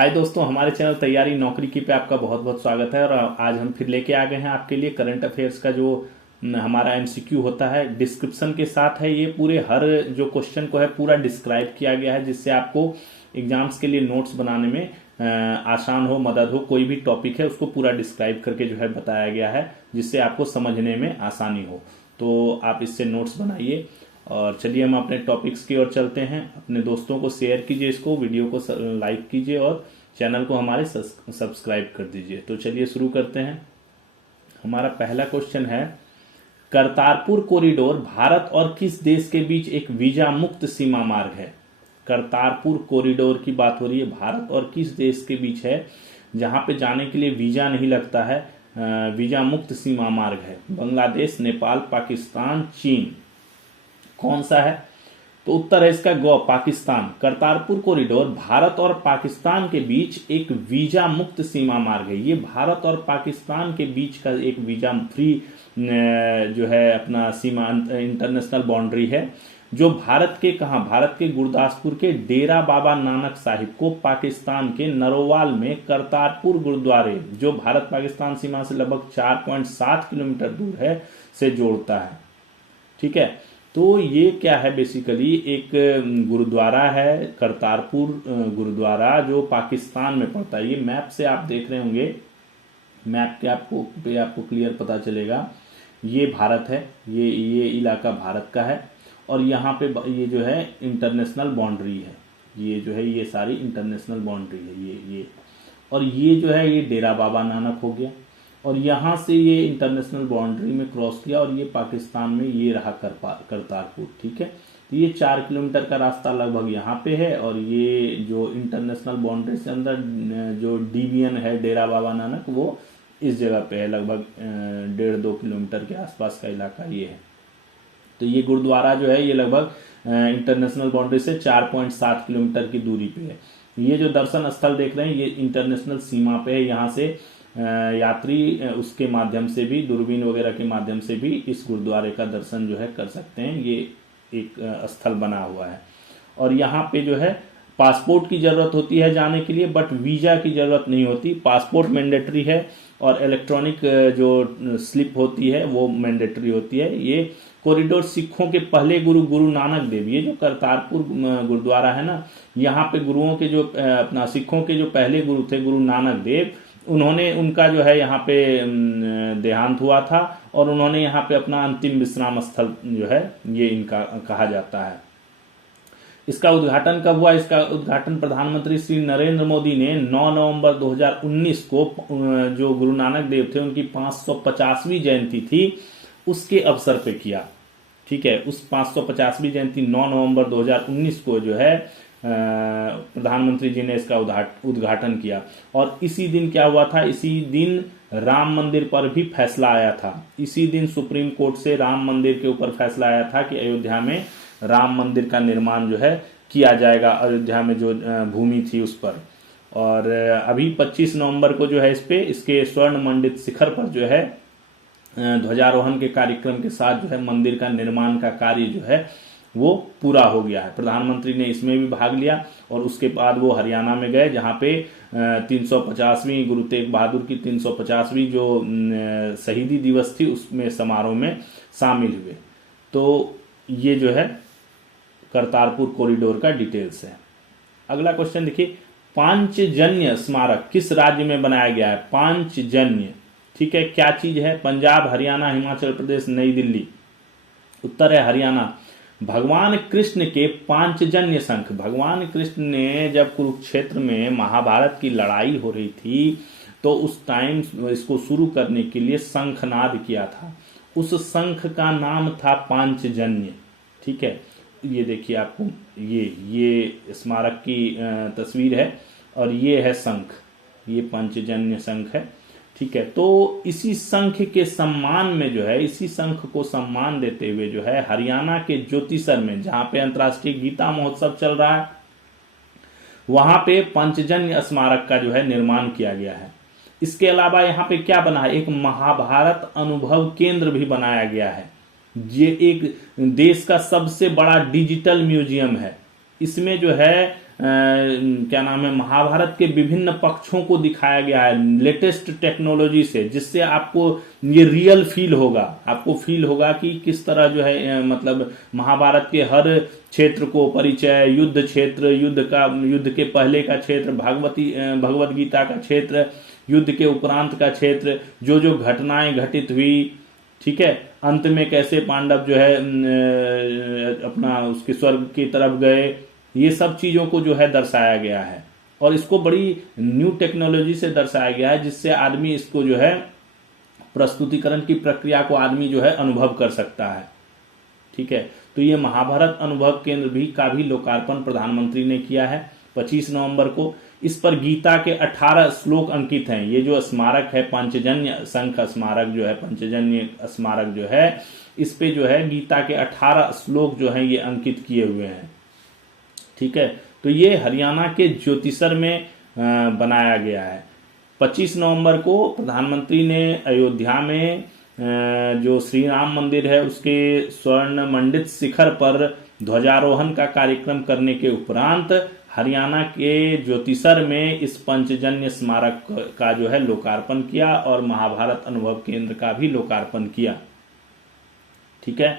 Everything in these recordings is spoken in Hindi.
हाय दोस्तों, हमारे चैनल तैयारी नौकरी की पे आपका बहुत बहुत स्वागत है। और आज हम फिर लेके आ गए हैं आपके लिए करंट अफेयर्स का जो हमारा एमसीक्यू होता है, डिस्क्रिप्शन के साथ है। ये पूरे हर जो क्वेश्चन को है पूरा डिस्क्राइब किया गया है, जिससे आपको एग्जाम्स के लिए नोट्स बनाने में आसान हो, मदद हो। कोई भी टॉपिक है उसको पूरा डिस्क्राइब करके जो है बताया गया है, जिससे आपको समझने में आसानी हो। तो आप इससे नोट्स बनाइए। और चलिए हम अपने टॉपिक्स की ओर चलते हैं। अपने दोस्तों को शेयर कीजिए, इसको वीडियो को लाइक कीजिए और चैनल को हमारे सब्सक्राइब कर दीजिए। तो चलिए शुरू करते हैं। हमारा पहला क्वेश्चन है, करतारपुर कॉरिडोर भारत और किस देश के बीच एक वीजा मुक्त सीमा मार्ग है? करतारपुर कॉरिडोर की बात हो रही है, भारत और किस देश के बीच है जहां पे जाने के लिए वीजा नहीं लगता है, वीजा मुक्त सीमा मार्ग है? बांग्लादेश, नेपाल, पाकिस्तान, चीन। कौन सा है? तो उत्तर है इसका ग, पाकिस्तान। करतारपुर कॉरिडोर भारत और पाकिस्तान के बीच एक वीजा मुक्त सीमा मार्ग है। ये भारत और पाकिस्तान के बीच का एक वीजा फ्री जो है अपना सीमा, इंटरनेशनल बाउंड्री है, जो भारत के कहाँ, भारत के गुरदासपुर के डेरा बाबा नानक साहिब को पाकिस्तान के नरोवाल में करतारपुर गुरुद्वारे, जो भारत पाकिस्तान सीमा से लगभग 4.7 किलोमीटर दूर है, से जोड़ता है। ठीक है, तो ये क्या है? बेसिकली एक गुरुद्वारा है, करतारपुर गुरुद्वारा, जो पाकिस्तान में पड़ता है। ये मैप से आप देख रहे होंगे, मैप के आपको क्लियर पता चलेगा। ये भारत है, ये इलाका भारत का है, और यहाँ पे ये जो है इंटरनेशनल बाउंड्री है। ये जो है ये सारी इंटरनेशनल बाउंड्री है, ये और ये जो है ये डेरा बाबा नानक हो गया, और यहाँ से ये इंटरनेशनल बाउंड्री में क्रॉस किया, और ये पाकिस्तान में ये रहा करतारपुर। ठीक है, तो ये 4 किलोमीटर का रास्ता लगभग यहाँ पे है, और ये जो इंटरनेशनल बाउंड्री से अंदर जो डिवीजन है डेरा बाबा नानक, वो इस जगह पे है, लगभग 1.5-2 किलोमीटर के आसपास का इलाका ये है। तो ये गुरुद्वारा जो है ये लगभग इंटरनेशनल बाउंड्री से 4.7 किलोमीटर की दूरी पे है। ये जो दर्शन स्थल देख रहे हैं ये इंटरनेशनल सीमा पे है। यहाँ से यात्री उसके माध्यम से भी, दूरबीन वगैरह के माध्यम से भी इस गुरुद्वारे का दर्शन जो है कर सकते हैं। ये एक स्थल बना हुआ है, और यहाँ पे जो है पासपोर्ट की जरूरत होती है जाने के लिए, बट वीजा की जरूरत नहीं होती। पासपोर्ट मैंडेटरी है, और इलेक्ट्रॉनिक जो स्लिप होती है वो मैंडेटरी होती है। ये कॉरिडोर सिखों के पहले गुरु नानक देव, ये जो करतारपुर गुरुद्वारा है ना, यहाँ पे गुरुओं के जो अपना सिखों के जो पहले गुरु थे, गुरु नानक देव, उन्होंने, उनका जो है यहाँ पे देहांत हुआ था, और उन्होंने यहाँ पे अपना अंतिम विश्राम स्थल जो है ये इनका कहा जाता है। इसका उद्घाटन कब हुआ? इसका उद्घाटन प्रधानमंत्री श्री नरेंद्र मोदी ने 9 नवंबर 2019 को, जो गुरु नानक देव थे उनकी 550वीं जयंती थी, उसके अवसर पे किया। ठीक है, उस 550वीं जयंती 9 नवंबर 2019 को जो है प्रधानमंत्री जी ने इसका उद्घाटन किया। और इसी दिन क्या हुआ था? इसी दिन राम मंदिर पर भी फैसला आया था। इसी दिन सुप्रीम कोर्ट से राम मंदिर के ऊपर फैसला आया था कि अयोध्या में राम मंदिर का निर्माण जो है किया जाएगा, अयोध्या में जो भूमि थी उस पर। और अभी 25 नवंबर को जो है इस पे, इसके स्वर्ण मंडित शिखर पर जो है ध्वजारोहण के कार्यक्रम के साथ जो है मंदिर का निर्माण का कार्य जो है वो पूरा हो गया है। प्रधानमंत्री ने इसमें भी भाग लिया, और उसके बाद वो हरियाणा में गए, जहाँ पे 350वीं गुरु तेग बहादुर की 350वीं जो शहीदी दिवस थी, उसमें समारोह में शामिल हुए। तो ये जो है करतारपुर कॉरिडोर का डिटेल्स है। अगला क्वेश्चन देखिए, पांचजन्य स्मारक किस राज्य में बनाया गया है? पांचजन्य, ठीक है, क्या चीज है? पंजाब, हरियाणा, हिमाचल प्रदेश, नई दिल्ली। उत्तर है हरियाणा। भगवान कृष्ण के पांचजन्य शंख, भगवान कृष्ण ने जब कुरुक्षेत्र में महाभारत की लड़ाई हो रही थी, तो उस टाइम इसको शुरू करने के लिए शंखनाद किया था। उस शंख का नाम था पांचजन्य। ठीक है, ये देखिए आपको ये स्मारक की तस्वीर है, और ये है शंख, ये पांचजन्य शंख है। ठीक है, तो इसी शंख के सम्मान में जो है, इसी शंख को सम्मान देते हुए जो है हरियाणा के ज्योतिसर में, जहां पे अंतर्राष्ट्रीय गीता महोत्सव चल रहा है, वहां पे पंचजन्य स्मारक का जो है निर्माण किया गया है। इसके अलावा यहाँ पे क्या बना है? एक महाभारत अनुभव केंद्र भी बनाया गया है। ये एक देश का सबसे बड़ा डिजिटल म्यूजियम है। इसमें जो है क्या नाम है, महाभारत के विभिन्न पक्षों को दिखाया गया है लेटेस्ट टेक्नोलॉजी से, जिससे आपको ये रियल फील होगा, आपको फील होगा कि किस तरह जो है मतलब महाभारत के हर क्षेत्र को परिचय, युद्ध क्षेत्र, युद्ध के पहले का क्षेत्र, भगवत गीता का क्षेत्र, युद्ध के उपरांत का क्षेत्र, जो जो घटनाएं घटित हुई, ठीक है, अंत में कैसे पांडव जो है अपना उसके स्वर्ग की तरफ गए, ये सब चीजों को जो है दर्शाया गया है। और इसको बड़ी न्यू टेक्नोलॉजी से दर्शाया गया है, जिससे आदमी इसको जो है प्रस्तुतिकरण की प्रक्रिया को आदमी जो है अनुभव कर सकता है। ठीक है, तो ये महाभारत अनुभव केंद्र का भी लोकार्पण प्रधानमंत्री ने किया है 25 नवंबर को। इस पर गीता के 18 श्लोक अंकित हैं। ये जो स्मारक है पंचजन्य शंख स्मारक जो है, पंचजन्य स्मारक जो है, इस पे जो है गीता के 18 श्लोक जो है ये अंकित किए हुए हैं। ठीक है, तो ये हरियाणा के ज्योतिसर में बनाया गया है। 25 नवंबर को प्रधानमंत्री ने अयोध्या में जो श्री राम मंदिर है उसके स्वर्ण मंडित शिखर पर ध्वजारोहण का कार्यक्रम करने के उपरांत हरियाणा के ज्योतिसर में इस पंचजन्य स्मारक का जो है लोकार्पण किया और महाभारत अनुभव केंद्र का भी लोकार्पण किया। ठीक है,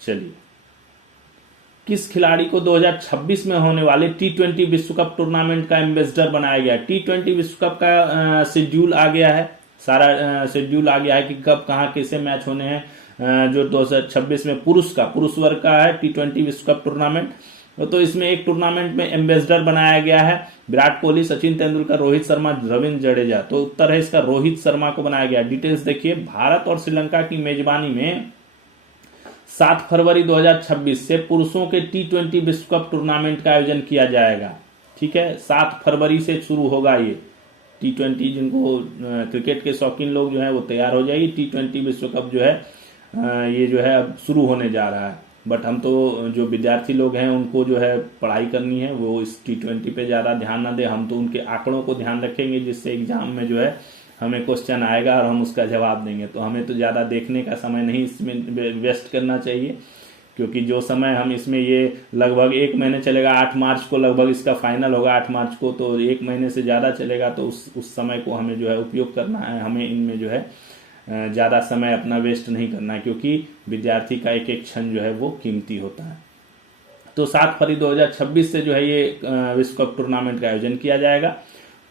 चलिए, किस खिलाड़ी को 2026 में होने वाले T20 विश्व कप टूर्नामेंट का एम्बेसडर बनाया गया? T20 विश्व कप का शेड्यूल आ गया है, सारा शेड्यूल आ गया है कि कब कहाँ कैसे मैच होने हैं। जो 2026 में पुरुष वर्ग का है T20 विश्व कप टूर्नामेंट, तो इसमें एक टूर्नामेंट में एम्बेसडर बनाया गया है विराट कोहली, सचिन तेंदुलकर, रोहित शर्मा, रविंद्र जडेजा। तो उत्तर है इसका रोहित शर्मा को बनाया गया। डिटेल्स देखिए, भारत और श्रीलंका की मेजबानी में 7 फरवरी 2026 से पुरुषों के T20 विश्व कप टूर्नामेंट का आयोजन किया जाएगा। ठीक है, 7 फरवरी से शुरू होगा ये T20। जिनको क्रिकेट के शौकीन लोग जो है वो तैयार हो जाइए, T20 विश्व कप जो है ये जो है अब शुरू होने जा रहा है। बट हम तो जो विद्यार्थी लोग हैं उनको जो है पढ़ाई करनी है, वो इस T20 पे ज़्यादा ध्यान ना दे। हम तो उनके आंकड़ों को ध्यान रखेंगे, जिससे एग्जाम में जो है हमें क्वेश्चन आएगा और हम उसका जवाब देंगे। तो हमें तो ज़्यादा देखने का समय नहीं इसमें वेस्ट करना चाहिए, क्योंकि जो समय हम इसमें, ये लगभग 1 महीने चलेगा। 8 मार्च को लगभग इसका फाइनल होगा, 8 मार्च को, तो 1 महीने से ज़्यादा चलेगा। तो उस समय को हमें जो है उपयोग करना है, हमें इनमें जो है ज़्यादा समय अपना वेस्ट नहीं करना है, क्योंकि विद्यार्थी का एक एक क्षण जो है वो कीमती होता है। तो 7 फरवरी 2026 से जो है ये विश्व कप टूर्नामेंट का आयोजन किया जाएगा।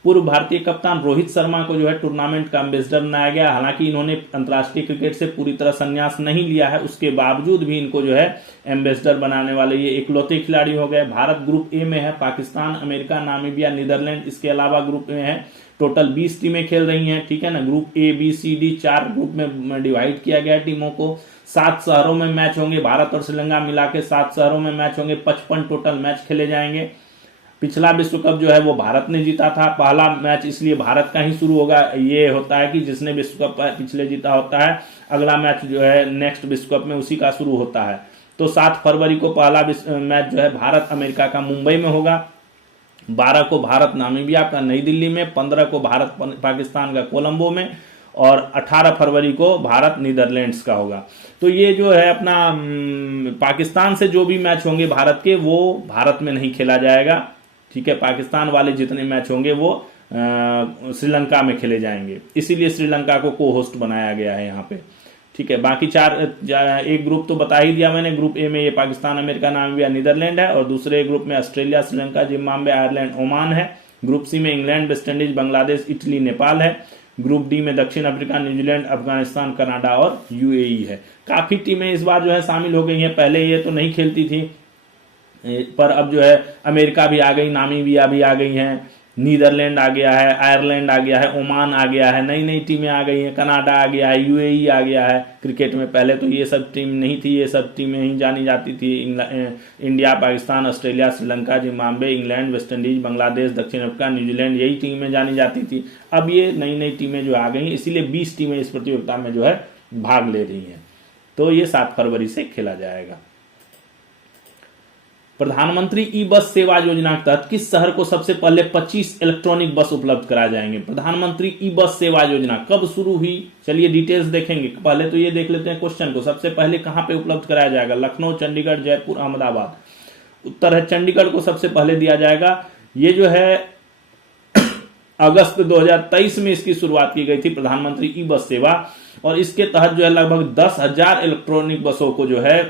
पूर्व भारतीय कप्तान रोहित शर्मा को जो है टूर्नामेंट का एम्बेसडर बनाया गया। हालांकि इन्होंने अंतर्राष्ट्रीय क्रिकेट से पूरी तरह संन्यास नहीं लिया है, उसके बावजूद भी इनको जो है एम्बेसडर बनाने वाले ये इकलौते खिलाड़ी हो गए। भारत ग्रुप ए में है, पाकिस्तान, अमेरिका, नामीबिया, नीदरलैंड इसके अलावा ग्रुप में है। टोटल 20 टीमें खेल रही हैं। ठीक है ना, group A B C D 4 group में डिवाइड किया गया टीमों को। 7 शहरों में मैच होंगे, भारत और श्रीलंका मिला के 7 शहरों में मैच होंगे। 55 टोटल मैच खेले जाएंगे। पिछला विश्व कप जो है वो भारत ने जीता था। पहला मैच इसलिए भारत का ही शुरू होगा। ये होता है कि जिसने विश्व कप पिछले जीता होता है, अगला मैच जो है नेक्स्ट विश्व कप में उसी का शुरू होता है। तो 7 फरवरी को पहला मैच जो है भारत अमेरिका का मुंबई में होगा। 12 को भारत नामीबिया का नई दिल्ली में, 15 को भारत पाकिस्तान का कोलंबो में, और 18 फरवरी को भारत नीदरलैंड्स का होगा। तो ये जो है अपना पाकिस्तान से जो भी मैच होंगे भारत के, वो भारत में नहीं खेला जाएगा। ठीक है, पाकिस्तान वाले जितने मैच होंगे वो श्रीलंका में खेले जाएंगे, इसीलिए श्रीलंका को को होस्ट बनाया गया है यहाँ पे। ठीक है, बाकी एक ग्रुप तो बता ही दिया मैंने। ग्रुप ए में ये पाकिस्तान, अमेरिका, नामीबिया, नीदरलैंड है, और दूसरे ग्रुप में Australia, Sri Lanka, Zimbabwe, Ireland, Oman है। ग्रुप सी में England, West Indies, Bangladesh, Italy, Nepal है। ग्रुप डी में दक्षिण अफ्रीका, न्यूजीलैंड, अफगानिस्तान, कनाडा और यूएई है। काफी टीमें इस बार जो है शामिल हो गई हैं। पहले ये तो नहीं खेलती थी, पर अब जो है अमेरिका भी आ गई, नामीबिया भी आ गई हैं, नीदरलैंड आ गया है, आयरलैंड आ गया है, ओमान आ गया है, नई नई टीमें आ गई हैं, कनाडा आ गया है, यूएई आ गया है। क्रिकेट में पहले तो ये सब टीम नहीं थी, ये सब टीमें ही जानी जाती थी। India, Pakistan, Australia, Sri Lanka, Zimbabwe, England, West Indies, Bangladesh, दक्षिण अफ्रीका, न्यूजीलैंड, यही टीमें जानी जाती थी। अब ये नई नई टीमें जो आ गई, इसीलिए 20 टीमें इस प्रतियोगिता में जो है भाग ले रही हैं। तो ये 7 फरवरी से खेला जाएगा। प्रधानमंत्री ई बस सेवा योजना के तहत किस शहर को सबसे पहले 25 इलेक्ट्रॉनिक बस उपलब्ध कराए जाएंगे? प्रधानमंत्री ई बस सेवा योजना कब शुरू हुई, चलिए डिटेल्स देखेंगे। पहले तो ये देख लेते हैं क्वेश्चन को, सबसे पहले कहां पे उपलब्ध कराया जाएगा? लखनऊ, चंडीगढ़, जयपुर, अहमदाबाद। उत्तर है चंडीगढ़ को सबसे पहले दिया जाएगा। ये जो है अगस्त 2023 में इसकी शुरुआत की गई थी, प्रधानमंत्री ई बस सेवा, और इसके तहत जो है लगभग 10,000 इलेक्ट्रॉनिक बसों को जो है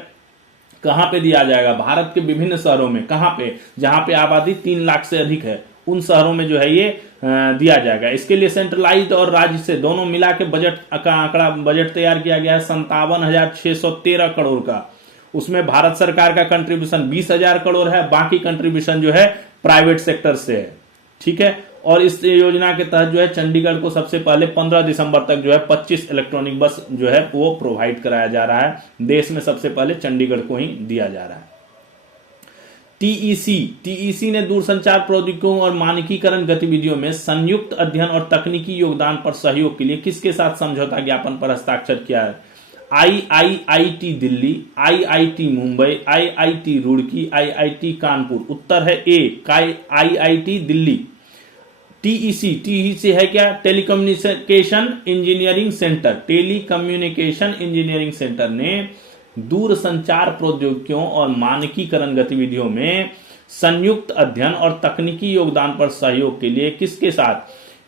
कहां पे दिया जाएगा, भारत के विभिन्न शहरों में। कहां पे? जहां पे आबादी 3 लाख से अधिक है, उन शहरों में जो है ये दिया जाएगा। इसके लिए सेंट्रलाइज्ड और राज्य से दोनों मिला के बजट का आंकड़ा बजट तैयार किया गया है 57,613 करोड़ का। उसमें भारत सरकार का कंट्रीब्यूशन 20,000 करोड़ है, बाकी कंट्रीब्यूशन जो है प्राइवेट सेक्टर से है। ठीक है, और इस योजना के तहत जो है चंडीगढ़ को सबसे पहले 15 दिसंबर तक जो है 25 इलेक्ट्रॉनिक बस जो है वो प्रोवाइड कराया जा रहा है। देश में सबसे पहले चंडीगढ़ को ही दिया जा रहा है। टीईसी ने दूरसंचार प्रौद्योगिकियों और मानकीकरण गतिविधियों में संयुक्त अध्ययन और तकनीकी योगदान पर सहयोग के लिए किसके साथ समझौता ज्ञापन पर हस्ताक्षर किया है? IIIT Delhi, IIT Mumbai, IIT Roorkee, IIT Kanpur. उत्तर है ए, IIT दिल्ली। टीईसी है क्या? Telecommunication engineering centre. Telecommunication engineering centre ने दूरसंचार प्रौद्योगिकियों और मानकीकरण गतिविधियों में संयुक्त अध्ययन और तकनीकी योगदान पर सहयोग के लिए किसके साथ?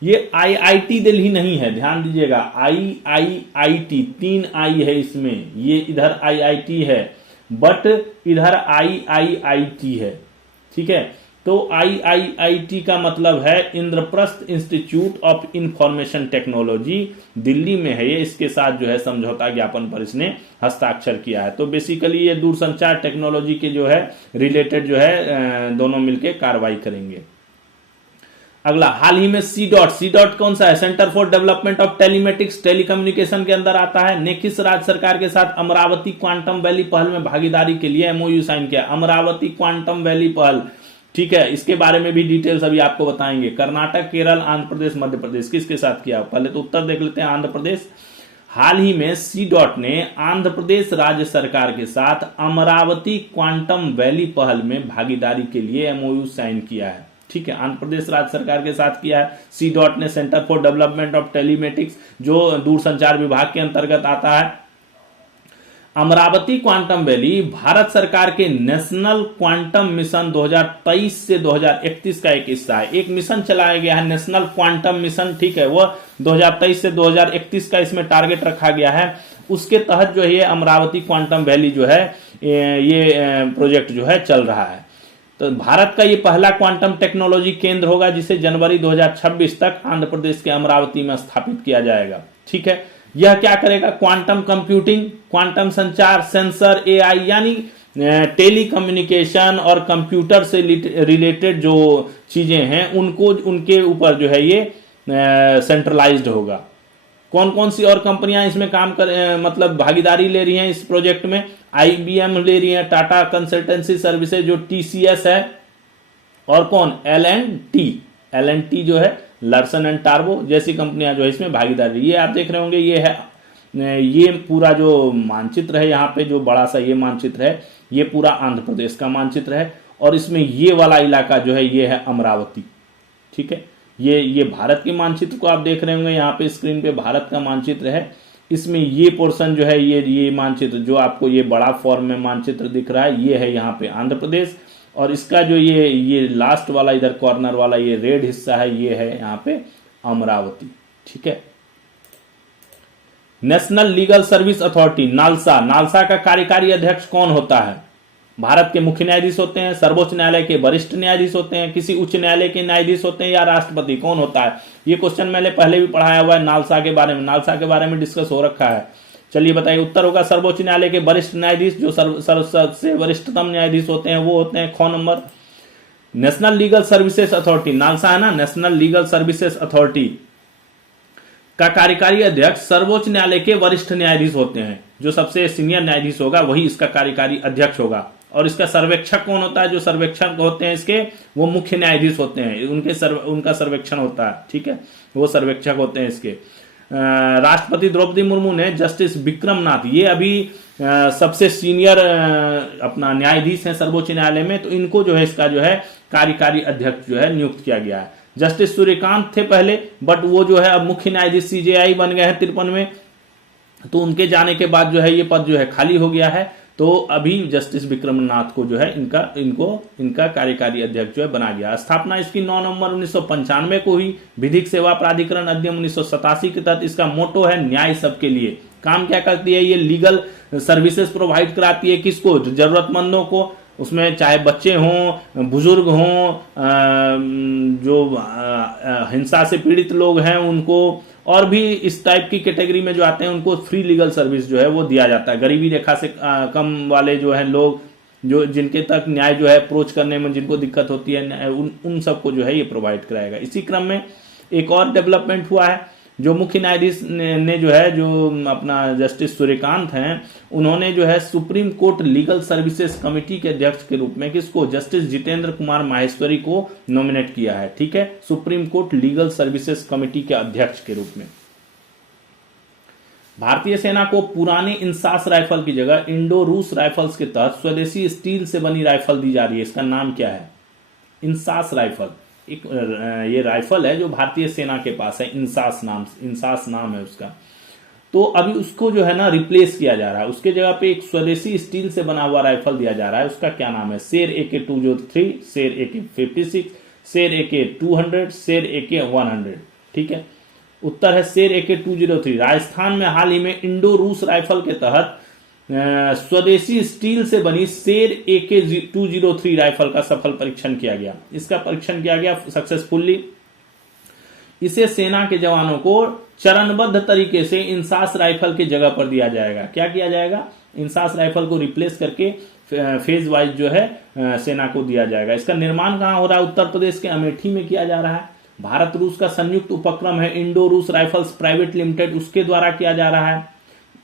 ये IIT दिल्ली नहीं है, ध्यान दीजिएगा। IIIT 3 आई है इसमें, ये इधर IIT है बट इधर IIIT है। ठीक है, तो IIIT का मतलब है Indraprastha institute of information technology, Delhi में है ये। इसके साथ जो है समझौता ज्ञापन पर इसने हस्ताक्षर किया है। तो बेसिकली ये दूरसंचार टेक्नोलॉजी के जो है रिलेटेड जो है दोनों मिलकर कार्रवाई करेंगे। अगला, हाल ही में सी डॉट कौन सा है? Centre for development of telematics, telecommunication के अंदर आता है। ने किस राज्य सरकार के साथ अमरावती क्वांटम वैली पहल में भागीदारी के लिए MOU साइन किया? अमरावती क्वांटम वैली पहल, ठीक है, इसके बारे में भी डिटेल्स अभी आपको बताएंगे। कर्नाटक, केरल, आंध्र प्रदेश, मध्य प्रदेश, किसके साथ किया? पहले तो उत्तर देख लेते हैं, आंध्र प्रदेश। हाल ही में सी डॉट ने आंध्र प्रदेश राज्य सरकार के साथ अमरावती क्वांटम वैली पहल में भागीदारी के लिए MOU साइन किया है। ठीक है, आंध्र प्रदेश राज्य सरकार के साथ किया है। सी डॉट ने centre for development of telematics जो दूरसंचार विभाग के अंतर्गत आता है। अमरावती क्वांटम वैली भारत सरकार के नेशनल क्वांटम मिशन 2023 से 2031 का एक हिस्सा है। एक मिशन चलाया गया है नेशनल क्वांटम मिशन, ठीक है, वो 2023 से 2031 का इसमें टारगेट रखा गया है। उसके तहत जो है ये अमरावती क्वांटम वैली जो है ये प्रोजेक्ट जो है चल रहा है। तो भारत का ये पहला क्वांटम टेक्नोलॉजी केंद्र होगा जिसे जनवरी 2026 तक आंध्र प्रदेश के अमरावती में स्थापित किया जाएगा। ठीक है, यह क्या करेगा? क्वांटम कंप्यूटिंग, क्वांटम संचार, सेंसर, AI यानी टेलीकम्युनिकेशन और कंप्यूटर से रिलेटेड जो चीजें हैं उनको उनके ऊपर जो है ये सेंट्रलाइज्ड होगा। कौन कौन सी और कंपनियां इसमें काम कर मतलब भागीदारी ले रही हैं इस प्रोजेक्ट में? IBM ले रही है, टाटा कंसल्टेंसी सर्विसेज जो TCS है, और कौन? L&T जो है लर्सन एंड टार्बो जैसी कंपनियां जो है इसमें भागीदारी। ये आप देख रहे होंगे, ये है ये पूरा जो मानचित्र है, यहाँ पे जो बड़ा सा ये मानचित्र है, ये पूरा आंध्र प्रदेश का मानचित्र है, और इसमें ये वाला इलाका जो है ये है अमरावती। ठीक है, ये भारत के मानचित्र को आप देख रहे होंगे, यहाँ पे स्क्रीन पे भारत का मानचित्र है। इसमें ये पोर्शन जो है ये मानचित्र जो आपको ये बड़ा फॉर्म में मानचित्र दिख रहा है, ये है यहाँ पे आंध्र प्रदेश, और इसका जो ये लास्ट वाला इधर कॉर्नर वाला ये रेड हिस्सा है, ये है यहाँ पे अमरावती। ठीक है, national legal service authority NALSA का कार्यकारी अध्यक्ष कौन होता है? भारत के मुख्य न्यायाधीश होते हैं, सर्वोच्च न्यायालय के वरिष्ठ न्यायाधीश होते हैं, किसी उच्च न्यायालय के न्यायाधीश होते हैं, या राष्ट्रपति? कौन होता है? ये क्वेश्चन मैंने पहले भी पढ़ाया हुआ है नालसा के बारे में, नालसा के बारे में डिस्कस हो रखा है। चलिए बताइए, उत्तर होगा सर्वोच्च न्यायालय के वरिष्ठ न्यायाधीश, जो सबसे वरिष्ठतम न्यायाधीश होते हैं वो होते हैं ख number. National legal services authority, NALSA है ना, नेशनल लीगल सर्विसेज अथॉरिटी का कार्यकारी अध्यक्ष सर्वोच्च न्यायालय के वरिष्ठ न्यायाधीश होते हैं। जो सबसे सीनियर न्यायाधीश होगा वही इसका कार्यकारी अध्यक्ष होगा। और इसका सर्वेक्षक कौन होता है? जो सर्वेक्षक होते हैं इसके वो मुख्य न्यायाधीश होते हैं, उनका सर्वेक्षण होता है। ठीक है, वो सर्वेक्षक होते हैं इसके। राष्ट्रपति द्रौपदी मुर्मू ने जस्टिस विक्रम नाथ, ये अभी सबसे सीनियर अपना न्यायाधीश हैं सर्वोच्च न्यायालय में, तो इनको जो है इसका जो है कार्यकारी अध्यक्ष जो है नियुक्त किया गया है। जस्टिस सूर्यकांत थे पहले, बट वो जो है अब मुख्य न्यायाधीश CJI बन गए हैं 53 में, तो उनके जाने के बाद जो है ये पद जो है खाली हो गया है। तो अभी जस्टिस विक्रमनाथ को जो है इनका कार्यकारी अध्यक्ष जो है बना गया। स्थापना इसकी 9 नवंबर 1995 को हुई। विधिक सेवा प्राधिकरण अधिनियम 1987 के तहत इसका मोटो है न्याय सबके लिए। काम क्या करती है ये? लीगल सर्विसेज प्रोवाइड कराती है। किसको? जरूरतमंदों को। उसमें चाहे बच्चे हों, बुजुर्ग हों, जो हिंसा से पीड़ित लोग हैं उनको, और भी इस टाइप की कैटेगरी में जो आते हैं उनको फ्री लीगल सर्विस जो है वो दिया जाता है। गरीबी रेखा से कम वाले जो है लोग, जो जिनके तक न्याय जो है अप्रोच करने में जिनको दिक्कत होती है, उन सबको जो है ये प्रोवाइड कराएगा। इसी क्रम में एक और डेवलपमेंट हुआ है। जो मुख्य न्यायाधीश ने जो है, जो अपना जस्टिस सूर्यकांत हैं, उन्होंने जो है supreme court legal services committee के अध्यक्ष के रूप में किसको? जस्टिस जितेंद्र कुमार माहेश्वरी को नॉमिनेट किया है। ठीक है, supreme court legal services committee के अध्यक्ष के रूप में। भारतीय सेना को पुराने इंसास राइफल की जगह इंडो रूस राइफल्स के तहत स्वदेशी स्टील से बनी राइफल दी जा रही है। इसका नाम क्या है? इंसास राइफल। एक ये राइफल है जो भारतीय सेना के पास है, इंसास नाम है उसका। तो अभी उसको जो है ना रिप्लेस किया जा रहा है। उसके जगह पे एक स्वदेशी स्टील से बना हुआ राइफल दिया जा रहा है। उसका क्या नाम है? शेर AK-203, शेर AK-56, शेर AK-200, शेर AK-100। ठीक है, उत्तर है शेर AK-203। राजस्थान में हाल ही में इंडो रूस राइफल के तहत स्वदेशी स्टील से बनी शेर AK-203 राइफल का सफल परीक्षण किया गया। इसका परीक्षण किया गया सक्सेसफुली। इसे सेना के जवानों को चरणबद्ध तरीके से इंसास राइफल की जगह पर दिया जाएगा। क्या किया जाएगा? इंसास राइफल को रिप्लेस करके फेज वाइज जो है सेना को दिया जाएगा। इसका निर्माण कहां हो रहा है? उत्तर प्रदेश के अमेठी में किया जा रहा है। भारत रूस का संयुक्त उपक्रम है इंडो रूस राइफल्स प्राइवेट लिमिटेड, उसके द्वारा किया जा रहा है।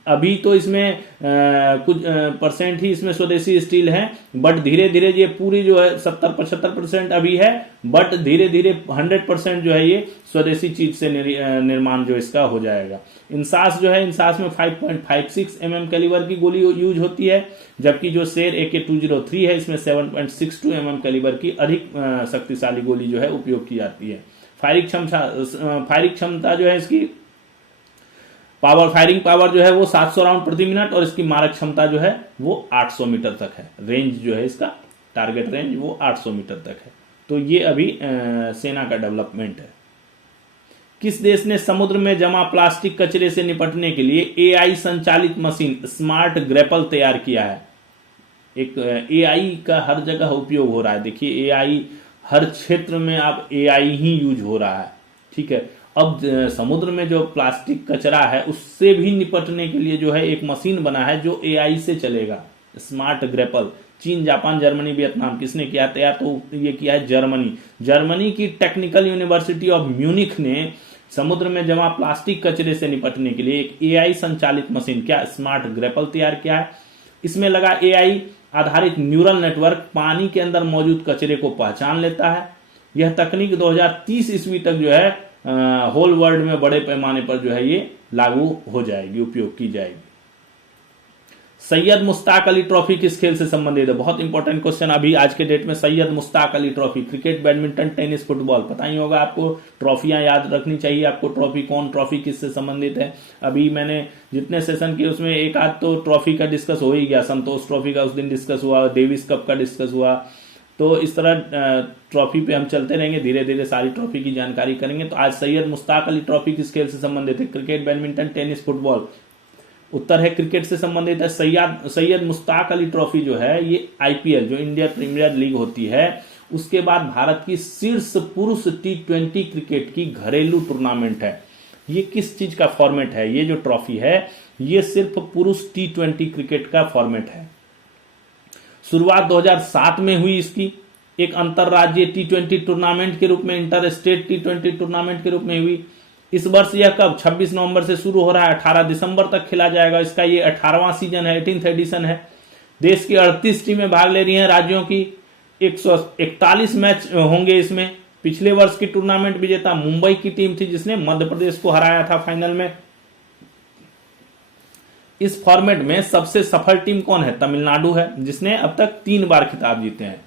अभी तो इसमें कुछ परसेंट ही इसमें स्वदेशी स्टील है, बट धीरे धीरे ये पूरी जो है 70-75% अभी है, बट धीरे धीरे 100% जो है ये स्वदेशी चीज से निर्माण जो इसका हो जाएगा। इंसास जो है, इंसास में 5.56 mm कैलिबर की गोली यूज होती है, जबकि जो शेर AK-203 है इसमें 7.62 mm कैलिबर की अधिक शक्तिशाली गोली जो है उपयोग की जाती है। फायरिंग क्षमता जो है इसकी फायरिंग पावर जो है वो 700 राउंड प्रति मिनट, और इसकी मारक क्षमता जो है वो 800 मीटर तक है। रेंज जो है इसका टारगेट रेंज वो 800 मीटर तक है। तो ये अभी सेना का डेवलपमेंट है। किस देश ने समुद्र में जमा प्लास्टिक कचरे से निपटने के लिए AI संचालित मशीन स्मार्ट ग्रैपल तैयार किया है? एक AI का हर जगह उपयोग हो रहा है। देखिए AI हर क्षेत्र में अब AI ही यूज हो रहा है। ठीक है, अब समुद्र में जो प्लास्टिक कचरा है उससे भी निपटने के लिए जो है एक मशीन बना है जो AI से चलेगा, स्मार्ट ग्रैपल। चीन, जापान, जर्मनी, वियतनाम, किसने किया तैयार? तो ये किया है जर्मनी की टेक्निकल यूनिवर्सिटी ऑफ म्यूनिख ने समुद्र में जमा प्लास्टिक कचरे से निपटने के लिए एक AI संचालित मशीन, क्या स्मार्ट ग्रैपल, तैयार किया है। इसमें लगा AI आधारित न्यूरल नेटवर्क पानी के अंदर मौजूद कचरे को पहचान लेता है। यह तकनीक 2030 ईस्वी तक जो है होल वर्ल्ड में बड़े पैमाने पर जो है ये लागू हो जाएगी, उपयोग की जाएगी। सैयद मुश्ताक अली ट्रॉफी किस खेल से संबंधित है? बहुत इंपॉर्टेंट क्वेश्चन अभी आज के डेट में। Syed Mushtaq Ali trophy cricket, badminton, tennis, football, पता ही होगा आपको। ट्रॉफियां याद रखनी चाहिए आपको। ट्रॉफी किससे संबंधित है? अभी मैंने जितने सेशन किए उसमें एक आध तो ट्रॉफी का डिस्कस हो ही गया। संतोष ट्रॉफी का उस दिन डिस्कस हुआ, डेविस कप का डिस्कस हुआ। तो इस तरह ट्रॉफी पे हम चलते रहेंगे, धीरे धीरे सारी ट्रॉफी की जानकारी करेंगे। तो आज सैयद मुश्ताक अली ट्रॉफी किस खेल से संबंधित है? Cricket, badminton, tennis, football. उत्तर है क्रिकेट से संबंधित है। सैयद मुश्ताक अली ट्रॉफी जो है ये IPL जो इंडिया प्रीमियर लीग होती है उसके बाद भारत की शीर्ष पुरुष T20 क्रिकेट की घरेलू टूर्नामेंट है। ये किस चीज का फॉर्मेट है? ये जो ट्रॉफी है ये सिर्फ पुरुष T20 क्रिकेट का फॉर्मेट है। शुरुआत 2007 में हुई इसकी, एक अंतरराज्यीय T20 टूर्नामेंट के रूप में, इंटर स्टेट T20 टूर्नामेंट के रूप में हुई। इस वर्ष यह कब 26 नवंबर से शुरू हो रहा है, 18 दिसंबर तक खेला जाएगा। इसका ये 18वां सीजन है, 18th एडिशन है। देश की 38 टीमें भाग ले रही हैं, राज्यों की 141 मैच होंगे इसमें। पिछले वर्ष की टूर्नामेंट विजेता मुंबई की टीम थी जिसने मध्य प्रदेश को हराया था फाइनल में। इस फॉर्मेट में सबसे सफल टीम कौन है? तमिलनाडु है जिसने अब तक 3 बार खिताब जीते हैं।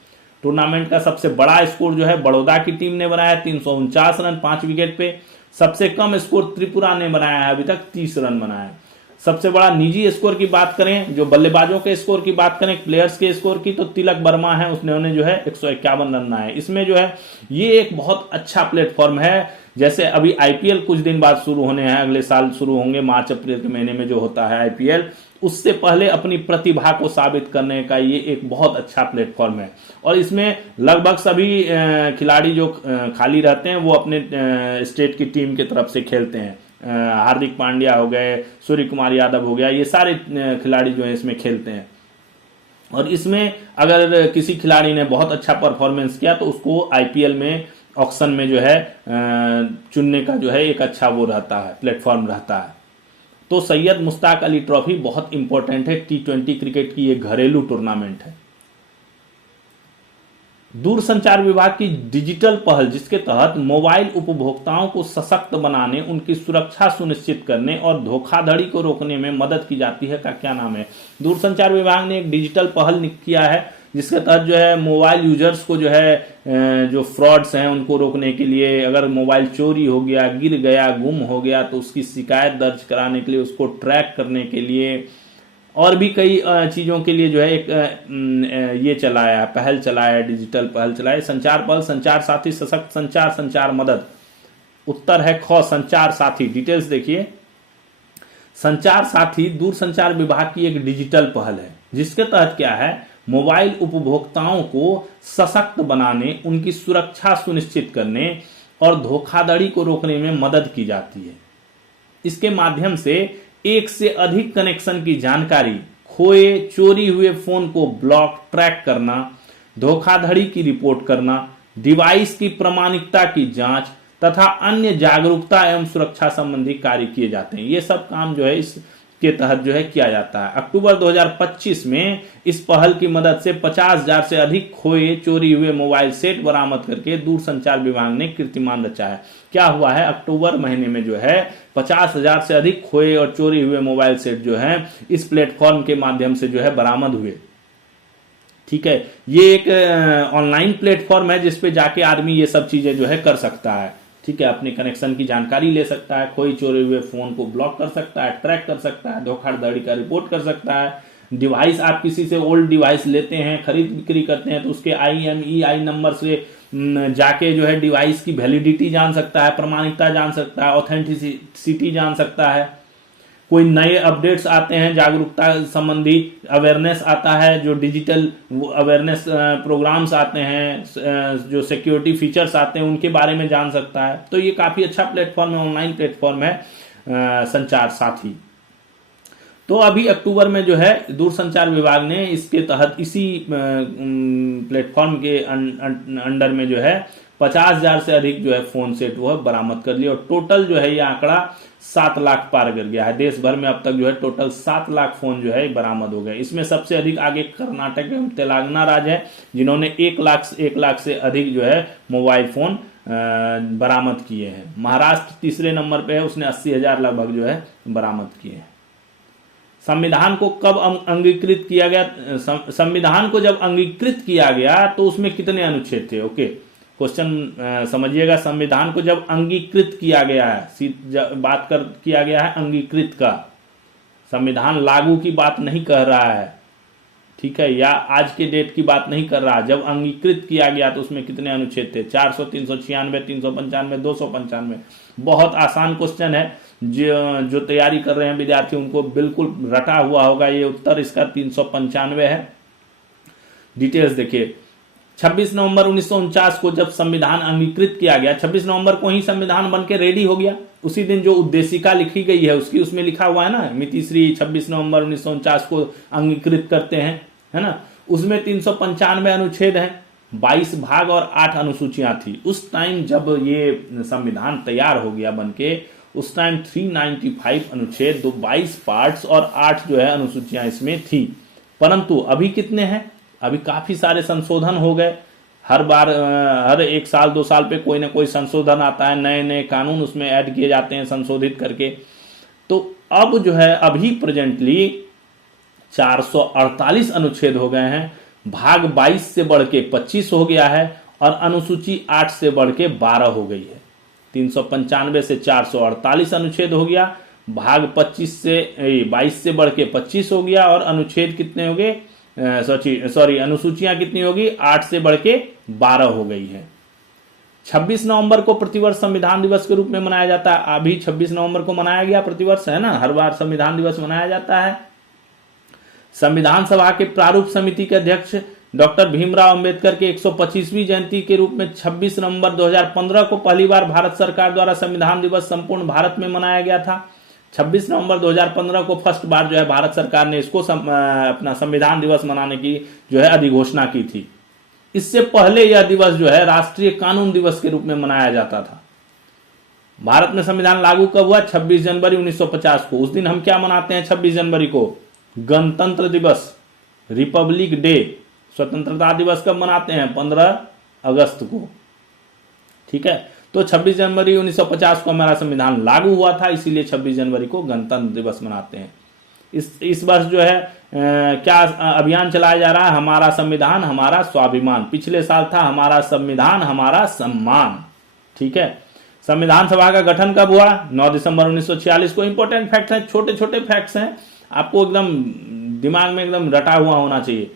टूर्नामेंट का सबसे बड़ा स्कोर जो है बड़ौदा की टीम ने बनाया 349 रन 5 विकेट पे। सबसे कम स्कोर त्रिपुरा ने बनाया है, अभी तक 30 रन बनाया है। सबसे बड़ा निजी स्कोर की बात करें, जो बल्लेबाजों के स्कोर की बात करें, प्लेयर्स के स्कोर की, तो तिलक वर्मा है, उसने जो है 151 रन बनाए। इसमें जो है ये एक बहुत अच्छा प्लेटफॉर्म है। जैसे अभी आईपीएल कुछ दिन बाद शुरू होने हैं, अगले साल शुरू होंगे, मार्च अप्रैल के महीने में जो होता है आईपीएल, उससे पहले अपनी प्रतिभा को साबित करने का ये एक बहुत अच्छा प्लेटफॉर्म है। और इसमें लगभग सभी खिलाड़ी जो खाली रहते हैं वो अपने स्टेट की टीम की तरफ से खेलते हैं। हार्दिक पांड्या हो गए, सूर्य कुमार यादव हो गया, ये सारे खिलाड़ी जो है इसमें खेलते हैं। और इसमें अगर किसी खिलाड़ी ने बहुत अच्छा परफॉर्मेंस किया तो उसको आईपीएल में ऑक्शन में जो है चुनने का जो है एक अच्छा वो रहता है, प्लेटफॉर्म रहता है। तो सैयद मुश्ताक अली ट्रॉफी बहुत इंपॉर्टेंट है, T20 क्रिकेट की ये घरेलू टूर्नामेंट है। दूरसंचार विभाग की डिजिटल पहल, जिसके तहत मोबाइल उपभोक्ताओं को सशक्त बनाने, उनकी सुरक्षा सुनिश्चित करने और धोखाधड़ी को रोकने में मदद की जाती है, का क्या नाम है? दूरसंचार विभाग ने एक डिजिटल पहल किया है, जिसके तहत जो है मोबाइल यूजर्स को जो है जो फ्रॉड्स हैं उनको रोकने के लिए, अगर मोबाइल चोरी हो गया, गिर गया, गुम हो गया, तो उसकी शिकायत दर्ज कराने के लिए, उसको ट्रैक करने के लिए, और भी कई चीज़ों के लिए जो है एक ये चलाया, पहल चलाया, डिजिटल पहल चलाया। संचार पहल, संचार साथी सशक्त संचार, संचार मदद। उत्तर है ख, संचार साथी। डिटेल्स देखिए, संचार साथी दूरसंचार विभाग की एक डिजिटल पहल है, जिसके तहत क्या है, मोबाइल उपभोक्ताओं को सशक्त बनाने, उनकी सुरक्षा सुनिश्चित करने और धोखाधड़ी को रोकने में मदद की जाती है। इसके माध्यम से एक से अधिक कनेक्शन की जानकारी, खोए चोरी हुए फोन को ब्लॉक, ट्रैक करना, धोखाधड़ी की रिपोर्ट करना, डिवाइस की प्रामाणिकता की जांच तथा अन्य जागरूकता एवं सुरक्षा संबंधी कार्य किए जाते हैं। ये सब काम जो है इसके तहत जो है किया जाता है। अक्टूबर 2025 में इस पहल की मदद से 50,000 से अधिक खोए चोरी हुए मोबाइल सेट बरामद करके दूरसंचार विभाग ने कीर्तिमान रचा है। क्या हुआ है, अक्टूबर महीने में जो है 50,000 से अधिक खोए और चोरी हुए मोबाइल सेट जो है इस प्लेटफॉर्म के माध्यम से जो है बरामद हुए। ठीक है, ये एक ऑनलाइन प्लेटफॉर्म है जिसपे जाके आदमी ये सब चीजें जो है कर सकता है। ठीक है, अपने कनेक्शन की जानकारी ले सकता है, खोए चोरी हुए फोन को ब्लॉक कर सकता है, ट्रैक कर सकता है, धोखाधड़ी का रिपोर्ट कर सकता है। डिवाइस, आप किसी से ओल्ड डिवाइस लेते हैं, खरीद बिक्री करते हैं, तो उसके IMEI नंबर से जाके जो है डिवाइस की वैलिडिटी जान सकता है, प्रमाणिकता जान सकता है, ऑथेंटिसिटी जान सकता है। कोई नए अपडेट्स आते हैं, जागरूकता संबंधी अवेयरनेस आता है, जो डिजिटल अवेयरनेस प्रोग्राम्स आते हैं, जो सिक्योरिटी फीचर्स आते हैं, उनके बारे में जान सकता है। तो ये काफी अच्छा प्लेटफॉर्म है, ऑनलाइन प्लेटफॉर्म है संचार साथी। तो अभी अक्टूबर में जो है दूरसंचार विभाग ने इसके तहत इसी प्लेटफॉर्म के अंडर में जो है 50,000 से अधिक जो है फोन सेट वो बरामद कर लिया, और टोटल जो है ये आंकड़ा 7 लाख पार कर गया है। देश भर में अब तक जो है टोटल 7 लाख फोन जो है बरामद हो गए। इसमें सबसे अधिक आगे कर्नाटक एवं तेलंगाना राज्य है, जिन्होंने 1 लाख से अधिक जो है मोबाइल फोन बरामद किए हैं। महाराष्ट्र तीसरे नंबर पे है, उसने 80,000 लगभग जो है बरामद किए हैं। संविधान को कब अंगीकृत किया गया? संविधान को जब अंगीकृत किया गया तो उसमें कितने अनुच्छेद थे? ओके, क्वेश्चन समझिएगा। संविधान को जब अंगीकृत किया गया है, किया गया है अंगीकृत का, संविधान लागू की बात नहीं कर रहा है, ठीक है, या आज के डेट की बात नहीं कर रहा। जब अंगीकृत किया गया तो उसमें कितने अनुच्छेद थे? 400, 396, 395, 295। बहुत आसान क्वेश्चन है, जो तैयारी कर रहे हैं विद्यार्थी उनको बिल्कुल रटा हुआ होगा ये उत्तर। इसका 395 है। डिटेल्स देखिए, 26 नवंबर 1949 को जब संविधान अंगीकृत किया गया, 26 नवंबर को ही संविधान बनके रेडी हो गया। उसी दिन जो उद्देशिका लिखी गई है उसकी, उसमें लिखा हुआ है ना, मितिश्री 26 नवंबर 1949 को अंगीकृत करते हैं, है ना। उसमें 395 अनुच्छेद हैं, 22 भाग और 8 अनुसूचियां थी। उस टाइम जब ये संविधान तैयार हो गया बनके, उस टाइम 395 अनुच्छेद, 22 पार्ट्स और 8 जो है अनुसूचियां इसमें थी। परंतु अभी कितने हैं? अभी काफी सारे संशोधन हो गए। हर बार, हर 1 साल 2 साल पे कोई ना कोई संशोधन आता है, नए नए कानून उसमें ऐड किए जाते हैं संशोधित करके। तो अब जो है अभी प्रेजेंटली 448 अनुच्छेद हो गए हैं, भाग 22 से बढ़ के 25 हो गया है और अनुसूची 8 से बढ़ के 12 हो गई है। 395 से 448 अनुच्छेद हो गया, भाग 25 से 22 से बढ़ के 25 हो गया, और अनुच्छेद कितने हो गए, सॉरी अनुसूचियां कितनी होगी, 8 से बढ़ के 12 हो गई है। 26 नवंबर को प्रतिवर्ष संविधान दिवस के रूप में मनाया जाता है। अभी 26 नवंबर को मनाया गया प्रतिवर्ष, है ना, हर बार संविधान दिवस मनाया जाता है। संविधान सभा के प्रारूप समिति के अध्यक्ष डॉक्टर भीमराव अंबेडकर के 125वीं जयंती के रूप में 26 नवंबर 2015 को पहली बार भारत सरकार द्वारा संविधान दिवस संपूर्ण भारत में मनाया गया था। 26 नवंबर 2015 को फर्स्ट बार जो है भारत सरकार ने इसको अपना संविधान दिवस मनाने की जो है अधिघोषणा की थी। इससे पहले यह दिवस जो है राष्ट्रीय कानून दिवस के रूप में मनाया जाता था। भारत में संविधान लागू कब हुआ, 26 जनवरी 1950 को। उस दिन हम क्या मनाते हैं 26 जनवरी को, गणतंत्र दिवस, रिपब्लिक डे। स्वतंत्रता दिवस कब मनाते हैं, 15 अगस्त को, ठीक है। तो 26 जनवरी 1950 को हमारा संविधान लागू हुआ था, इसीलिए 26 जनवरी को गणतंत्र दिवस मनाते हैं। इस वर्ष जो है क्या अभियान चलाया जा रहा है, हमारा संविधान हमारा स्वाभिमान। पिछले साल था हमारा संविधान हमारा सम्मान, ठीक है। संविधान सभा का गठन कब हुआ, 9 दिसंबर 1946 को। इंपॉर्टेंट फैक्ट्स हैं, छोटे छोटे फैक्ट्स हैं, आपको एकदम दिमाग में एकदम रटा हुआ होना चाहिए।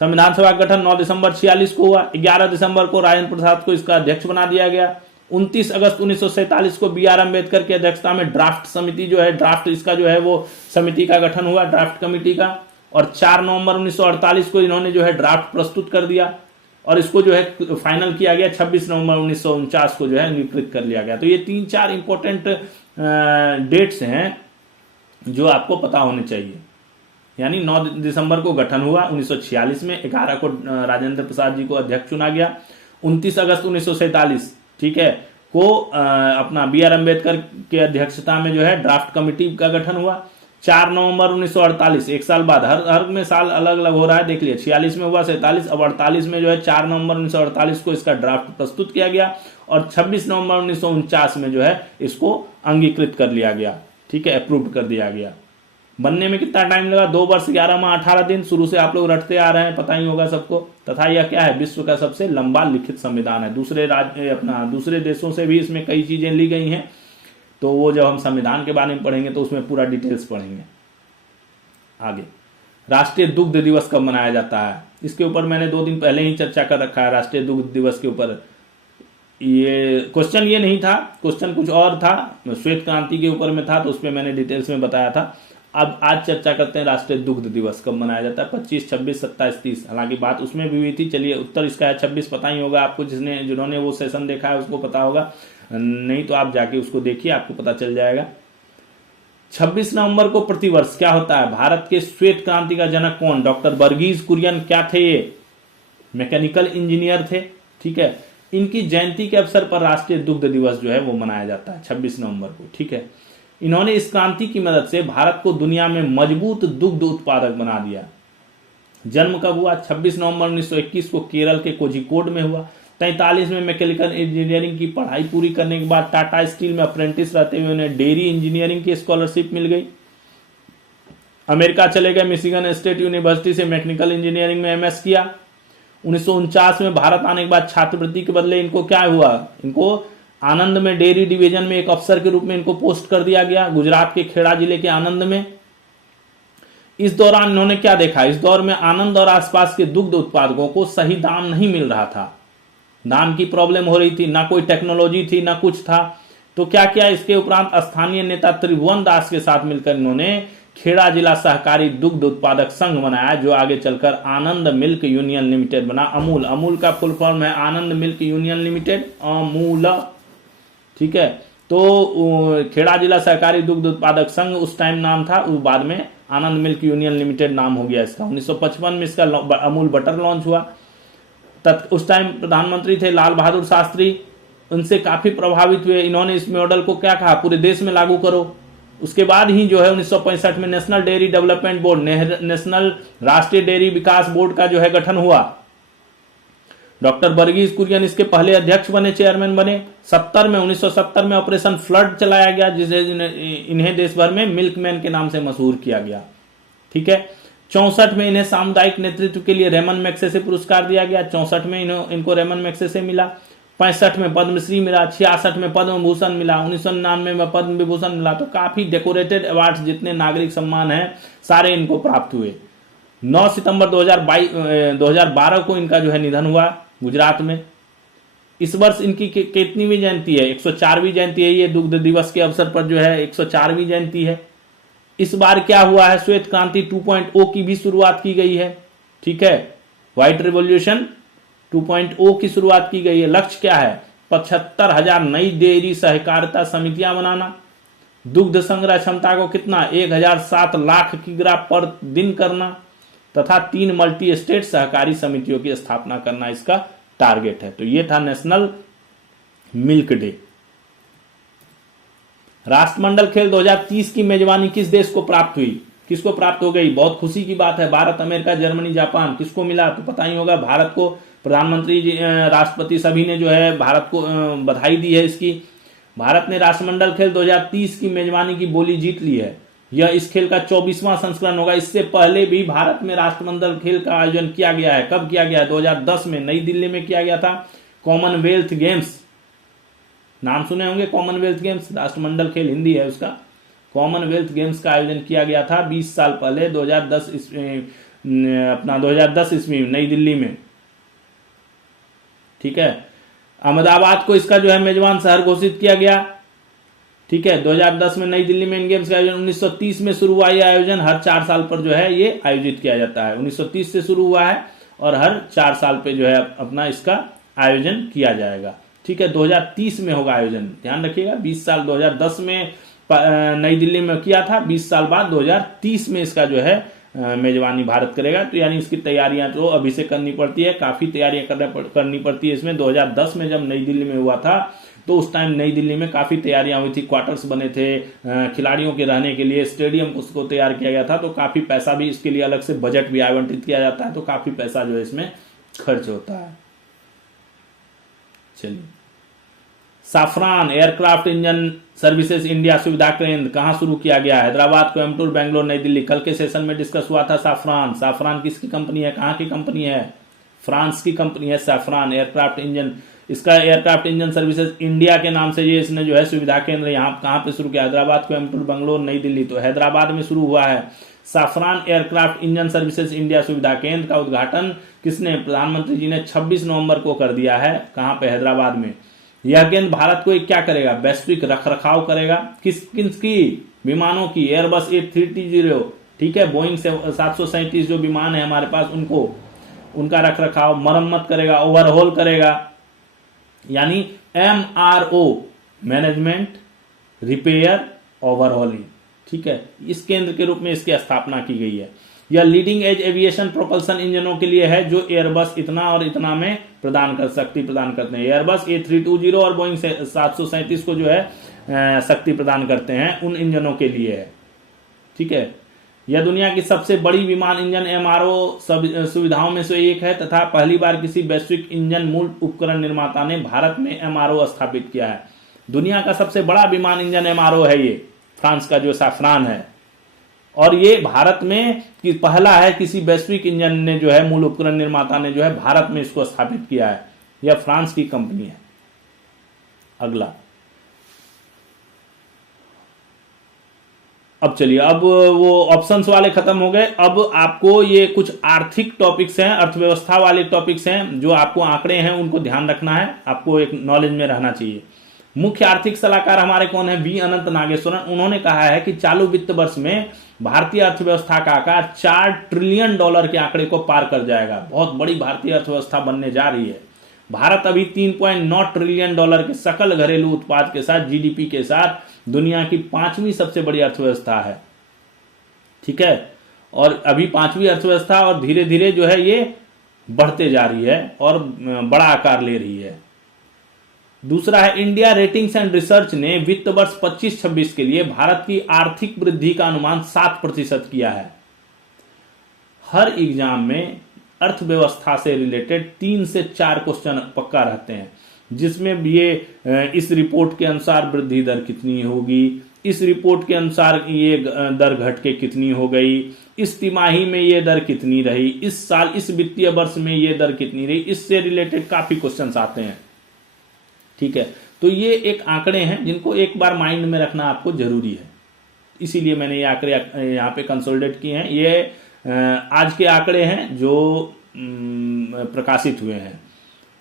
संविधान सभा का गठन 9 दिसंबर 46 को हुआ। 11 दिसंबर को राजेंद्र प्रसाद को इसका अध्यक्ष बना दिया गया। 29 अगस्त 1947 को बी आर अम्बेडकर की अध्यक्षता में ड्राफ्ट समिति जो है, ड्राफ्ट इसका जो है वो समिति का गठन हुआ, ड्राफ्ट कमेटी का। और 4 नवंबर 1948 को इन्होंने जो है ड्राफ्ट प्रस्तुत कर दिया, और इसको जो है फाइनल किया गया 26 नवंबर 1949 को जो है अंगीकृत कर लिया गया। तो ये 3-4 इंपॉर्टेंट डेट्स हैं जो आपको पता होने चाहिए। यानी 9 दिसंबर को गठन हुआ 1946 में, 11 को राजेंद्र प्रसाद जी को अध्यक्ष चुना गया। 29 अगस्त 1947, ठीक है, को अपना बी आर अम्बेडकर के अध्यक्षता में जो है ड्राफ्ट कमेटी का गठन हुआ। 4 नवंबर 1948, एक साल बाद, हर में साल अलग अलग हो रहा है, देख लिया। 46 में हुआ 47, अब 48 में जो है 4 नवंबर 1948 को इसका ड्राफ्ट प्रस्तुत किया गया, और 26 नवंबर 1949 में जो है इसको अंगीकृत कर लिया गया, ठीक है, अप्रूव कर दिया गया। बनने में कितना टाइम लगा, 2 वर्ष 11 माह 18 दिन। शुरू से आप लोग रटते आ रहे हैं, पता ही होगा सबको। तथा यह क्या है, विश्व का सबसे लंबा लिखित संविधान है। दूसरे देशों से भी इसमें कई चीजें ली गई हैं, तो वो जब हम संविधान के बारे में पढ़ेंगे तो उसमें पूरा डिटेल्स पढ़ेंगे। आगे, राष्ट्रीय दुग्ध दिवस कब मनाया जाता है, इसके ऊपर मैंने 2 दिन पहले ही चर्चा कर रखा है। राष्ट्रीय दुग्ध दिवस के ऊपर ये क्वेश्चन ये नहीं था, क्वेश्चन कुछ और था, श्वेत क्रांति के ऊपर में था, तो उसमें मैंने डिटेल्स में बताया था। अब आज चर्चा करते हैं राष्ट्रीय दुग्ध दिवस कब मनाया जाता है, 25, 26, 27, 30। हालांकि बात उसमें भी हुई थी। चलिए, उत्तर इसका है 26, पता ही होगा आपको, जिन्होंने वो सेशन देखा है उसको पता होगा, नहीं तो आप जाके उसको देखिए, आपको पता चल जाएगा। 26 नवंबर को प्रतिवर्ष क्या होता है, भारत के श्वेत क्रांति का जनक कौन, डॉक्टर वर्गीज कुरियन क्या थे, ये मैकेनिकल इंजीनियर थे, ठीक है। इनकी जयंती के अवसर पर राष्ट्रीय दुग्ध दिवस जो है वो मनाया जाता है 26 नवंबर को, ठीक है। इन्होंने इस क्रांति की मदद से भारत को दुनिया में मजबूत दुग्ध उत्पादक बना दिया। जन्म कब हुआ, 26 नवंबर 1921 को केरल के कोझिकोड में हुआ। 43 में मैकेनिकल इंजीनियरिंग की पढ़ाई पूरी करने के बाद टाटा स्टील में अप्रेंटिस रहते हुए उन्हें डेयरी इंजीनियरिंग की स्कॉलरशिप मिल गई। अमेरिका चले गए, मिशिगन स्टेट यूनिवर्सिटी से मैकेनिकल इंजीनियरिंग में एमएस किया। 1949 में भारत आने के बाद छात्रवृत्ति के बदले इनको क्या हुआ, इनको आनंद में डेयरी डिवीजन में एक अफसर के रूप में इनको पोस्ट कर दिया गया, गुजरात के खेड़ा जिले के आनंद में। इस दौरान इन्होंने क्या देखा, इस दौर में आनंद और आसपास के दुग्ध उत्पादकों को सही दाम नहीं मिल रहा था, दाम की प्रॉब्लम हो रही थी, ना कोई टेक्नोलॉजी थी ना कुछ था। तो क्या किया, इसके उपरांत स्थानीय नेता त्रिभुवन दास के साथ मिलकर इन्होंने खेड़ा जिला सहकारी दुग्ध उत्पादक संघ बनाया, जो आगे चलकर आनंद मिल्क यूनियन लिमिटेड बना। अमूल, अमूल का फुल फॉर्म है आनंद मिल्क यूनियन लिमिटेड, अमूल, ठीक है। तो खेड़ा जिला सहकारी दुग्ध उत्पादक संघ उस टाइम नाम था, बाद में आनंद मिल्क यूनियन लिमिटेड नाम हो गया इसका। 1955 में इसका अमूल बटर लॉन्च हुआ। उस टाइम प्रधानमंत्री थे लाल बहादुर शास्त्री, उनसे काफी प्रभावित हुए। इन्होंने इस मॉडल को क्या कहा, पूरे देश में लागू करो। उसके बाद ही जो है 1965 में national dairy development board, national राष्ट्रीय डेयरी विकास बोर्ड का जो है गठन हुआ। डॉक्टर वर्गीज कुरियन इसके पहले अध्यक्ष बने, चेयरमैन बने। 1970 में ऑपरेशन फ्लड चलाया गया, जिसे इन्हें देश भर में मिल्कमैन के नाम से मशहूर किया गया, ठीक है। 64 में इन्हें सामुदायिक नेतृत्व के लिए रेमन मैग्सेसे पुरस्कार दिया गया, 64 में इनको रेमन मैग्सेसे मिला। 65 में पद्मश्री मिला, 66 में पद्म भूषण मिला, 1999 में पद्म विभूषण मिला। तो काफी डेकोरेटेड अवार्ड्स जितने नागरिक सम्मान हैं सारे इनको प्राप्त हुए। 9 सितंबर 2012 को इनका जो है निधन हुआ गुजरात में। इस वर्ष इनकी कितनीवीं जयंती है? 104वीं जयंती है। ये दुग्ध दिवस के अवसर पर जो है 104वीं जयंती है। इस बार क्या हुआ है? श्वेत क्रांति 2.0 की भी शुरुआत की गई है। ठीक है, व्हाइट रिवॉल्यूशन 2.0 की शुरुआत की गई है। लक्ष्य क्या है? 75,000 नई डेयरी सहकारिता समितियां बनाना। दुग्ध संग्रह क्षमता को कितना? 1,007 लाख किग्रा पर दिन करना तथा 3 मल्टी स्टेट सहकारी समितियों की स्थापना करना इसका टारगेट है। तो ये था नेशनल मिल्क डे। राष्ट्रमंडल खेल 2030 की मेजबानी किस देश को प्राप्त हुई? किसको प्राप्त हो गई? बहुत खुशी की बात है। Bharat, America, Germany, Japan. किसको मिला? तो पता ही होगा, भारत को। प्रधानमंत्री जी, राष्ट्रपति सभी ने जो है भारत को बधाई दी है इसकी। भारत ने राष्ट्रमंडल खेल 2030 की मेजबानी की बोली जीत ली है। यह इस खेल का 24वां संस्करण होगा। इससे पहले भी भारत में राष्ट्रमंडल खेल का आयोजन किया गया है। कब किया गया है? 2010 में नई दिल्ली में किया गया था। कॉमनवेल्थ गेम्स, नाम सुने होंगे, कॉमनवेल्थ गेम्स। राष्ट्रमंडल खेल हिंदी है उसका। कॉमनवेल्थ गेम्स का आयोजन किया गया था 20 साल पहले 2010 ईस्वी में नई दिल्ली में। ठीक है, अहमदाबाद को इसका जो है मेजबान शहर घोषित किया गया। ठीक है, 2010 में नई दिल्ली में इन गेम्स का आयोजन। 1930 में शुरू हुआ यह आयोजन। हर 4 साल पर जो है ये आयोजित किया जाता है। 1930 से शुरू हुआ है और हर 4 साल पे जो है अपना इसका आयोजन किया जाएगा। ठीक है, 2030 में होगा आयोजन, ध्यान रखिएगा। 20 साल 2010 में नई दिल्ली में किया था, 20 साल बाद 2030 में इसका जो है मेजबानी भारत करेगा। तो यानी इसकी तैयारियां तो अभी से करनी पड़ती है, काफी तैयारियां करनी पड़ती है इसमें। 2010 में जब नई दिल्ली में हुआ था तो उस टाइम नई दिल्ली में काफी तैयारियां हुई थी। क्वार्टर्स बने थे खिलाड़ियों के रहने के लिए, स्टेडियम उसको तैयार किया गया था। तो काफी पैसा भी इसके लिए, अलग से बजट भी आवंटित किया जाता है। तो काफी पैसा जो है इसमें खर्च होता है। चलिए, Safran aircraft engine services India सुविधा केंद्र कहां शुरू किया गया? हैदराबाद, कोयम्बटूर, बेंगलोर, नई दिल्ली। कल के सेशन में डिस्कस हुआ था साफरान। साफरान किसकी कंपनी है? कहां की कंपनी है? फ्रांस की कंपनी है साफरान एयरक्राफ्ट इंजन। इसका एयरक्राफ्ट इंजन सर्विसेज इंडिया के नाम से ये इसने जो है सुविधा केंद्र यहाँ कहां पे शुरू किया? हैदराबाद, कोयम्बटूर, बेंगलोर, नई दिल्ली। तो हैदराबाद में शुरू हुआ है। Safran aircraft engine services India सुविधा केंद्र का उद्घाटन किसने? प्रधानमंत्री जी ने 26 नवंबर को कर दिया है। कहां पे? हैदराबाद में। यह केंद्र भारत को क्या करेगा? वैश्विक रखरखाव करेगा। किसकी? विमानों की। एयरबस A330, ठीक है, बोइंग 737 जो विमान है हमारे पास, उनका रखरखाव, मरम्मत करेगा, ओवरहॉल करेगा। यानी MRO, मैनेजमेंट, रिपेयर, ओवरहॉलिंग। ठीक है, इस केंद्र के रूप में इसकी स्थापना की गई है। यह लीडिंग एज एविएशन प्रोपल्सन इंजनों के लिए है जो एयरबस इतना और इतना में प्रदान करते हैं। एयरबस A320 और बोइंग 737 को जो है शक्ति प्रदान करते हैं, उन इंजनों के लिए है। ठीक है, यह दुनिया की सबसे बड़ी विमान इंजन MRO सुविधाओं में से एक है तथा पहली बार किसी वैश्विक इंजन मूल उपकरण निर्माता ने भारत में MRO स्थापित किया है। दुनिया का सबसे बड़ा विमान इंजन MRO है ये, फ्रांस का जो साफरान है। और ये भारत में पहला है, किसी वैश्विक इंजन ने जो है, मूल उपकरण निर्माता ने जो है भारत में इसको स्थापित किया है। यह फ्रांस की कंपनी है। अगला, अब चलिए, अब वो ऑप्शंस वाले खत्म हो गए। अब आपको ये कुछ आर्थिक टॉपिक्स हैं, अर्थव्यवस्था वाले टॉपिक्स हैं, जो आपको आंकड़े हैं उनको ध्यान रखना है, आपको एक नॉलेज में रहना चाहिए। मुख्य आर्थिक सलाहकार हमारे कौन है? वी अनंत नागेश्वरन। उन्होंने कहा है कि चालू वित्त वर्ष में भारतीय अर्थव्यवस्था का आकार $4 ट्रिलियन के आंकड़े को पार कर जाएगा। बहुत बड़ी भारतीय अर्थव्यवस्था बनने जा रही है। भारत अभी $3.9 ट्रिलियन के सकल घरेलू उत्पाद के साथ, GDP के साथ, दुनिया की 5वीं सबसे बड़ी अर्थव्यवस्था है। ठीक है, और अभी 5वीं अर्थव्यवस्था, और धीरे धीरे जो है ये बढ़ते जा रही है और बड़ा आकार ले रही है। दूसरा है, इंडिया रेटिंग्स एंड रिसर्च ने वित्त वर्ष 25-26 के लिए भारत की आर्थिक वृद्धि का अनुमान 7% किया है। हर एग्जाम में अर्थव्यवस्था से रिलेटेड 3 से 4 क्वेश्चन पक्का रहते हैं, जिसमें ये इस रिपोर्ट के अनुसार वृद्धि दर कितनी होगी, इस रिपोर्ट के अनुसार ये दर घट के कितनी हो गई, इस तिमाही में ये दर कितनी रही, इस साल इस वित्तीय वर्ष में ये दर कितनी रही। इससे रिलेटेड काफी क्वेश्चंस आते हैं। ठीक है, तो ये एक आंकड़े हैं जिनको एक बार माइंड में रखना आपको जरूरी है, इसीलिए मैंने ये आंकड़े यहाँ पे कंसोलिडेट किए हैं। ये आज के आंकड़े हैं जो प्रकाशित हुए हैं।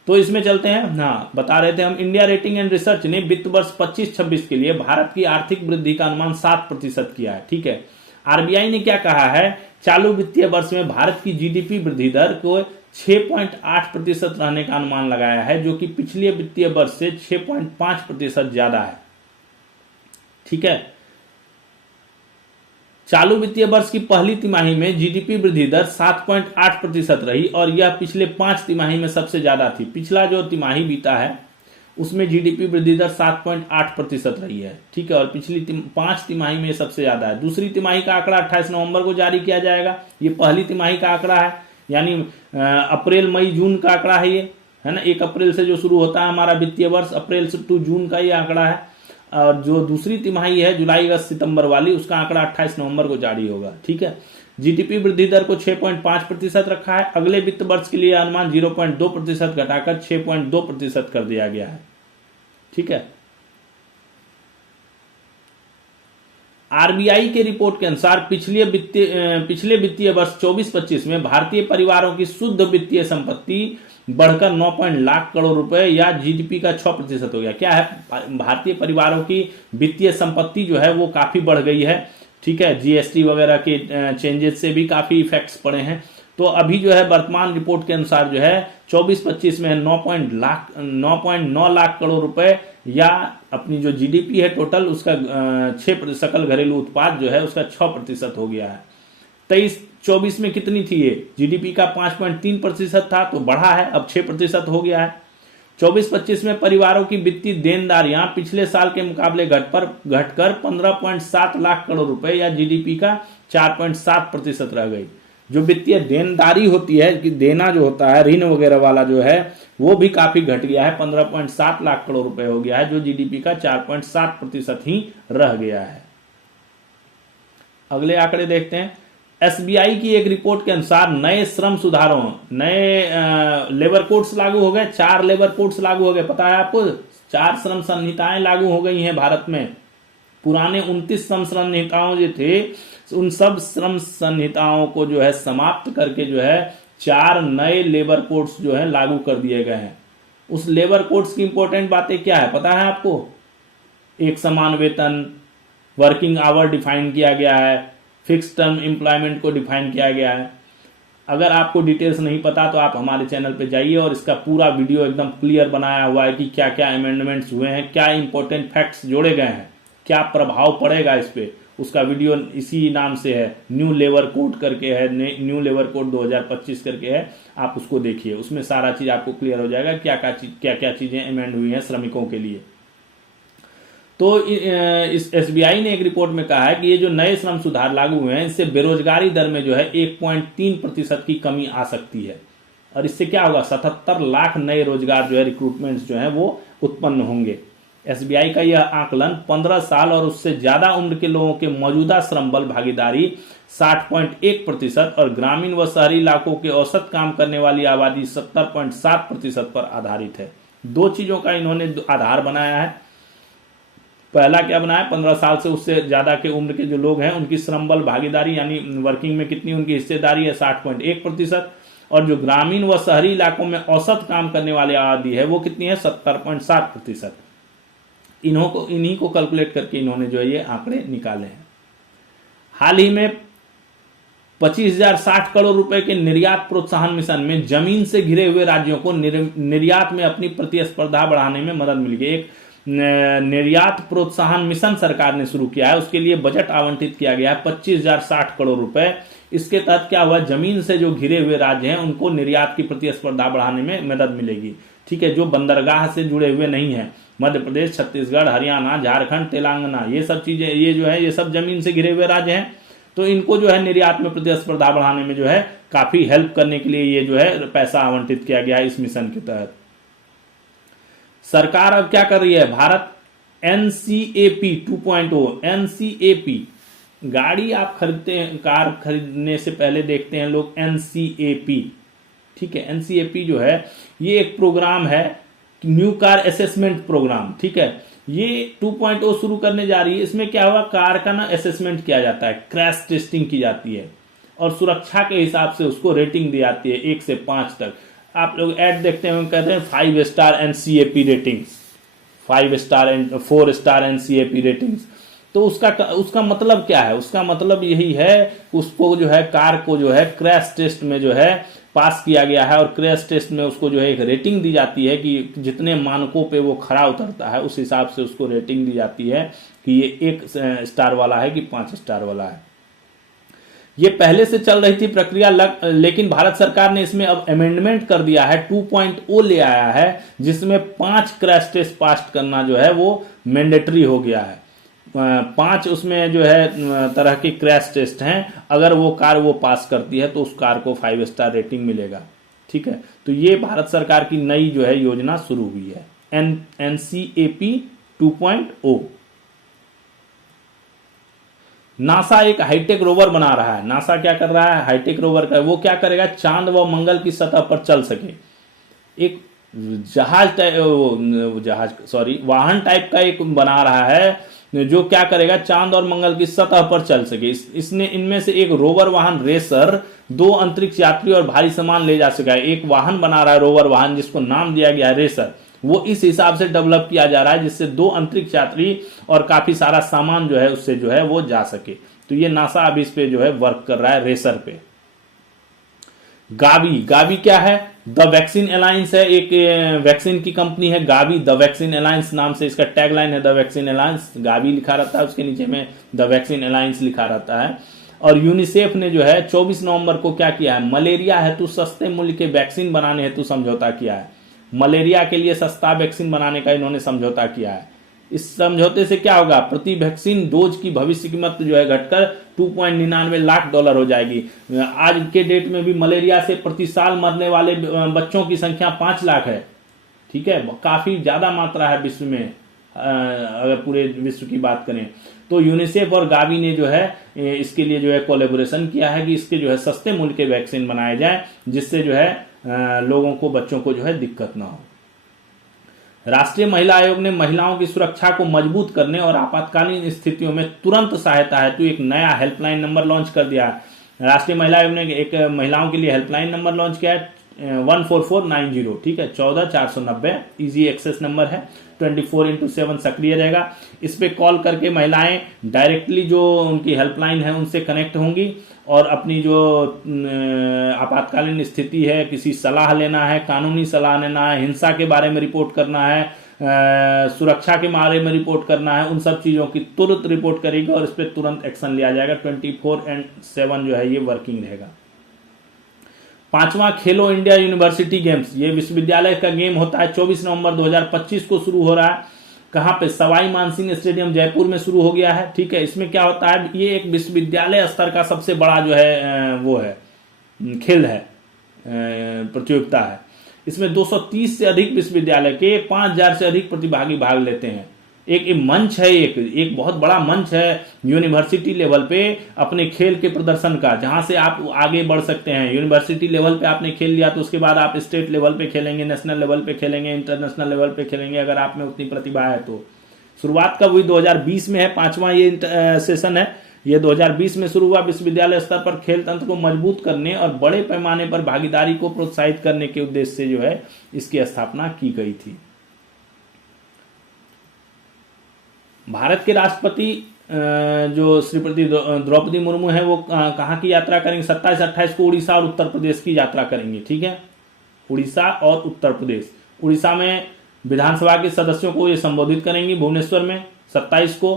तो इसमें चलते हैं। हाँ, बता रहे थे हम, इंडिया रेटिंग एंड रिसर्च ने वित्त वर्ष 25-26 के लिए भारत की आर्थिक वृद्धि का अनुमान 7% किया है। ठीक है, आरबीआई ने क्या कहा है, चालू वित्तीय वर्ष में भारत की जीडीपी वृद्धि दर को 6.8% रहने का अनुमान लगाया है, जो कि पिछले वित्तीय वर्ष से 6.5% ज्यादा है। ठीक है, चालू वित्तीय वर्ष की पहली तिमाही में जीडीपी वृद्धि दर 7.8% रही और यह पिछले 5 तिमाही में सबसे ज्यादा थी। पिछला जो तिमाही बीता है उसमें जीडीपी वृद्धि दर 7.8% रही है। ठीक है, और पिछली 5 तिमाही में सबसे ज्यादा है। दूसरी तिमाही का आंकड़ा 28 नवंबर को जारी किया जाएगा। ये पहली तिमाही का आंकड़ा है, यानी अप्रैल मई जून का आंकड़ा है ये, है ना। 1 अप्रैल से जो शुरू होता है हमारा वित्तीय वर्ष, अप्रैल से टू जून का ये आंकड़ा है। और जो दूसरी तिमाही है जुलाई अगस्त सितंबर वाली, उसका आंकड़ा 28 नवंबर को जारी होगा। ठीक है, जीडीपी वृद्धि दर को 6.5% रखा है। अगले वित्त वर्ष के लिए अनुमान 0.2% घटाकर 6.2% कर दिया गया है। ठीक है, आरबीआई के रिपोर्ट के अनुसार पिछले वित्तीय वर्ष 24-25 में भारतीय परिवारों की शुद्ध वित्तीय संपत्ति बढ़कर 9 लाख करोड़ रुपए या जीडीपी का 6% हो गया। क्या है, भारतीय परिवारों की वित्तीय संपत्ति जो है वो काफी बढ़ गई है। ठीक है, जीएसटी वगैरह के चेंजेस से भी काफी इफेक्ट्स पड़े हैं। तो अभी जो है वर्तमान रिपोर्ट के अनुसार जो है 24-25 में 9.9 लाख करोड़ रुपए या अपनी जो जीडीपी है टोटल उसका 6 सकल घरेलू उत्पाद जो है उसका 6% हो गया है। 23-24 में कितनी थी ये, जीडीपी का 5.3% था, तो बढ़ा है, अब 6% हो गया है। 24-25 में परिवारों की वित्तीय देनदारियां पिछले साल के मुकाबले घटकर 15.7 लाख करोड़ रुपए या जीडीपी का 4.7% रह गई। जो वित्तीय देनदारी होती है कि देना जो होता है ऋण वगैरह वाला जो है वो भी काफी घट गया है, 15.7 लाख करोड़ रुपए हो गया है, जो जीडीपी का 4.7% ही रह गया है। अगले आंकड़े देखते हैं। एसबीआई की एक रिपोर्ट के अनुसार नए श्रम सुधारों, नए लेबर कोड्स लागू हो गए। 4 लेबर कोड्स लागू हो गए, पता है आपको, 4 श्रम संहिताएं लागू हो गई हैं भारत में। पुराने 29 श्रम संहिताओं जो थे उन सब श्रम संहिताओं को जो है समाप्त करके जो है 4 नए लेबर कोड्स जो है लागू कर दिए गए हैं। उस लेबर कोड्स की इंपॉर्टेंट बातें क्या है पता है आपको? एक समान वेतन, वर्किंग आवर डिफाइन किया गया है, फिक्स टर्म एम्प्लॉयमेंट को डिफाइन किया गया है। अगर आपको डिटेल्स नहीं पता तो आप हमारे चैनल पे जाइए और इसका पूरा वीडियो एकदम क्लियर बनाया हुआ है कि क्या क्या अमेंडमेंट्स हुए हैं, क्या इंपॉर्टेंट फैक्ट्स जोड़े गए हैं, क्या प्रभाव पड़ेगा इस पे। उसका वीडियो इसी नाम से है, न्यू लेबर कोड करके है, न्यू लेबर कोड 2025 करके है, आप उसको देखिए। उसमें सारा चीज आपको क्लियर हो जाएगा क्या क्या चीजें अमेंड हुई हैं श्रमिकों के लिए। तो इस एसबीआई ने एक रिपोर्ट में कहा है कि ये जो नए श्रम सुधार लागू हुए हैं इससे बेरोजगारी दर में जो है 1.3% की कमी आ सकती है। और इससे क्या होगा, 77 लाख नए रोजगार जो है रिक्रूटमेंट्स जो है वो उत्पन्न होंगे। एसबीआई का यह आकलन 15 साल और उससे ज्यादा उम्र के लोगों के मौजूदा श्रम बल भागीदारी 60.1% और ग्रामीण व शहरी इलाकों के औसत काम करने वाली आबादी 70.7% पर आधारित है। 2 चीजों का इन्होंने आधार बनाया है। पहला क्या बनाया, 15 साल से उससे ज्यादा के उम्र के जो लोग हैं उनकी श्रम बल भागीदारी यानी वर्किंग में कितनी उनकी हिस्सेदारी है, 60.1%। और जो ग्रामीण व शहरी इलाकों में औसत काम करने वाली आबादी है वो कितनी है, 70.7%। इन्हीं को कैलकुलेट करके इन्होंने जो है ये आंकड़े निकाले हैं। हाल ही में 25,060 करोड़ रुपए के निर्यात प्रोत्साहन मिशन में जमीन से घिरे हुए राज्यों को निर्यात में अपनी प्रतिस्पर्धा बढ़ाने में मदद मिलेगी। एक निर्यात प्रोत्साहन मिशन सरकार ने शुरू किया है, उसके लिए बजट आवंटित किया गया है 25,060 करोड़ रुपए। इसके तहत क्या हुआ, जमीन से जो घिरे हुए राज्य हैं उनको निर्यात की प्रतिस्पर्धा बढ़ाने में मदद मिलेगी। ठीक है, जो बंदरगाह से जुड़े हुए नहीं है, मध्य प्रदेश, छत्तीसगढ़, हरियाणा, झारखंड, तेलंगाना, ये सब चीजें, ये जो है ये सब जमीन से घिरे हुए राज्य हैं, तो इनको जो है निर्यात में प्रतिस्पर्धा बढ़ाने में जो है काफी हेल्प करने के लिए ये जो है पैसा आवंटित किया गया है इस मिशन के तहत। सरकार अब क्या कर रही है, भारत एनसीएपी 2.0, एनसीएपी गाड़ी आप खरीदते हैं, कार खरीदने से पहले देखते हैं लोग एनसीएपी। ठीक है, एनसीएपी जो है ये एक प्रोग्राम है न्यू कार असेसमेंट प्रोग्राम, ठीक है, ये 2.0 शुरू करने जा रही है। इसमें क्या हुआ, कार का ना असेसमेंट किया जाता है, क्रैश टेस्टिंग की जाती है और सुरक्षा के हिसाब से उसको रेटिंग दी जाती है 1 से 5 तक। आप लोग ऐड देखते हैं, कहते हैं 5 star and CAP ratings, 5 star and 4 star and CAP ratings. तो उसका मतलब क्या है, उसका मतलब यही है, उसको जो है कार को जो है क्रैश टेस्ट में जो है पास किया गया है और क्रैश टेस्ट में उसको जो है एक रेटिंग दी जाती है कि जितने मानकों पे वो खरा उतरता है उस हिसाब से उसको रेटिंग दी जाती है कि ये 1 स्टार वाला है कि 5 स्टार वाला है। ये पहले से चल रही थी प्रक्रिया, लेकिन भारत सरकार ने इसमें अब अमेंडमेंट कर दिया है, 2.0 ले आया है, जिसमें 5 क्रैश टेस्ट पास करना जो है वो मैंडेटरी हो गया है। 5 उसमें जो है तरह के क्रैश टेस्ट हैं, अगर वो कार वो पास करती है तो उस कार को 5 स्टार रेटिंग मिलेगा, ठीक है। तो ये भारत सरकार की नई जो है योजना शुरू हुई है, NCAP 2.0। नासा एक हाईटेक रोवर बना रहा है। नासा क्या कर रहा है, हाईटेक रोवर का वो क्या करेगा, चांद व मंगल की सतह पर चल सके एक वाहन टाइप का एक बना रहा है जो क्या करेगा, चांद और मंगल की सतह पर चल सके। इसने इनमें से एक रोवर वाहन रेसर, 2 अंतरिक्ष यात्री और भारी सामान ले जा सका है। एक वाहन बना रहा है रोवर वाहन, जिसको नाम दिया गया है रेसर, वो इस हिसाब से डेवलप किया जा रहा है जिससे 2 अंतरिक्ष यात्री और काफी सारा सामान जो है उससे जो है वो जा सके। तो ये नासा अभी इस पे जो है वर्क कर रहा है रेसर पे। गावी क्या है, द वैक्सीन अलायंस है, एक वैक्सीन की कंपनी है गावी, द वैक्सीन अलायंस नाम से इसका टैगलाइन है, द वैक्सीन अलायंस। गावी लिखा रहता है, उसके नीचे में द वैक्सीन अलायंस लिखा रहता है। और यूनिसेफ ने जो है 24 नवंबर को क्या किया है, मलेरिया हेतु सस्ते मूल्य के वैक्सीन बनाने हेतु समझौता किया है। मलेरिया के लिए सस्ता वैक्सीन बनाने का इन्होंने समझौता किया है। इस समझौते से क्या होगा, प्रति वैक्सीन डोज की भविष्य कीमत जो है घटकर $2.99 लाख हो जाएगी। आज के डेट में भी मलेरिया से प्रति साल मरने वाले बच्चों की संख्या 5 लाख है, ठीक है, काफी ज्यादा मात्रा है विश्व में। अगर पूरे विश्व की बात करें तो यूनिसेफ और गावी ने जो है इसके लिए जो है कोलैबोरेशन किया है कि इसके जो है सस्ते मूल्य के वैक्सीन बनाए जाए, जिससे जो है लोगों को, बच्चों को जो है दिक्कत ना हो। राष्ट्रीय महिला आयोग ने महिलाओं की सुरक्षा को मजबूत करने और आपातकालीन स्थितियों में तुरंत सहायता हेतु एक नया हेल्पलाइन नंबर लॉन्च कर दिया है। राष्ट्रीय महिला आयोग ने एक महिलाओं के लिए हेल्पलाइन नंबर लॉन्च किया है 14490, ठीक है, 14490 इजी एक्सेस नंबर है, 24/7 सक्रिय रहेगा। इस पे कॉल करके महिलाएं डायरेक्टली जो उनकी हेल्पलाइन है उनसे कनेक्ट होंगी और अपनी जो आपातकालीन स्थिति है, किसी सलाह लेना है, कानूनी सलाह लेना है, हिंसा के बारे में रिपोर्ट करना है, सुरक्षा के बारे में रिपोर्ट करना है, उन सब चीजों की तुरंत रिपोर्ट करेगी और इस पर तुरंत एक्शन लिया जाएगा। 24/7 जो है ये वर्किंग रहेगा। 5वां खेलो इंडिया यूनिवर्सिटी गेम्स, ये विश्वविद्यालय का गेम होता है, 24 नवंबर 2025 को शुरू हो रहा है। कहाँ पे, सवाई मानसिंह स्टेडियम जयपुर में शुरू हो गया है, ठीक है। इसमें क्या होता है, ये एक विश्वविद्यालय स्तर का सबसे बड़ा जो है वो है खेल है, प्रतियोगिता है। इसमें 230 से अधिक विश्वविद्यालय के 5000 से अधिक प्रतिभागी भाग लेते हैं। एक मंच है, एक बहुत बड़ा मंच है यूनिवर्सिटी लेवल पे अपने खेल के प्रदर्शन का, जहां से आप आगे बढ़ सकते हैं। यूनिवर्सिटी लेवल पे आपने खेल लिया तो उसके बाद आप स्टेट लेवल पे खेलेंगे, नेशनल लेवल पे खेलेंगे, इंटरनेशनल लेवल पे खेलेंगे, अगर आप में उतनी प्रतिभा है तो। शुरुआत कब हुई, 2020 में है, 5वां ये सेशन है, ये 2020 में शुरू हुआ। विश्वविद्यालय स्तर पर खेल तंत्र को मजबूत करने और बड़े पैमाने पर भागीदारी को प्रोत्साहित करने के उद्देश्य से जो है इसकी स्थापना की गई थी। भारत के राष्ट्रपति जो श्रीमती द्रौपदी मुर्मू है वो कहाँ की यात्रा करेंगे, 27-28 को उड़ीसा और उत्तर प्रदेश की यात्रा करेंगे, ठीक है, उड़ीसा और उत्तर प्रदेश। उड़ीसा में विधानसभा के सदस्यों को ये संबोधित करेंगी भुवनेश्वर में 27 को,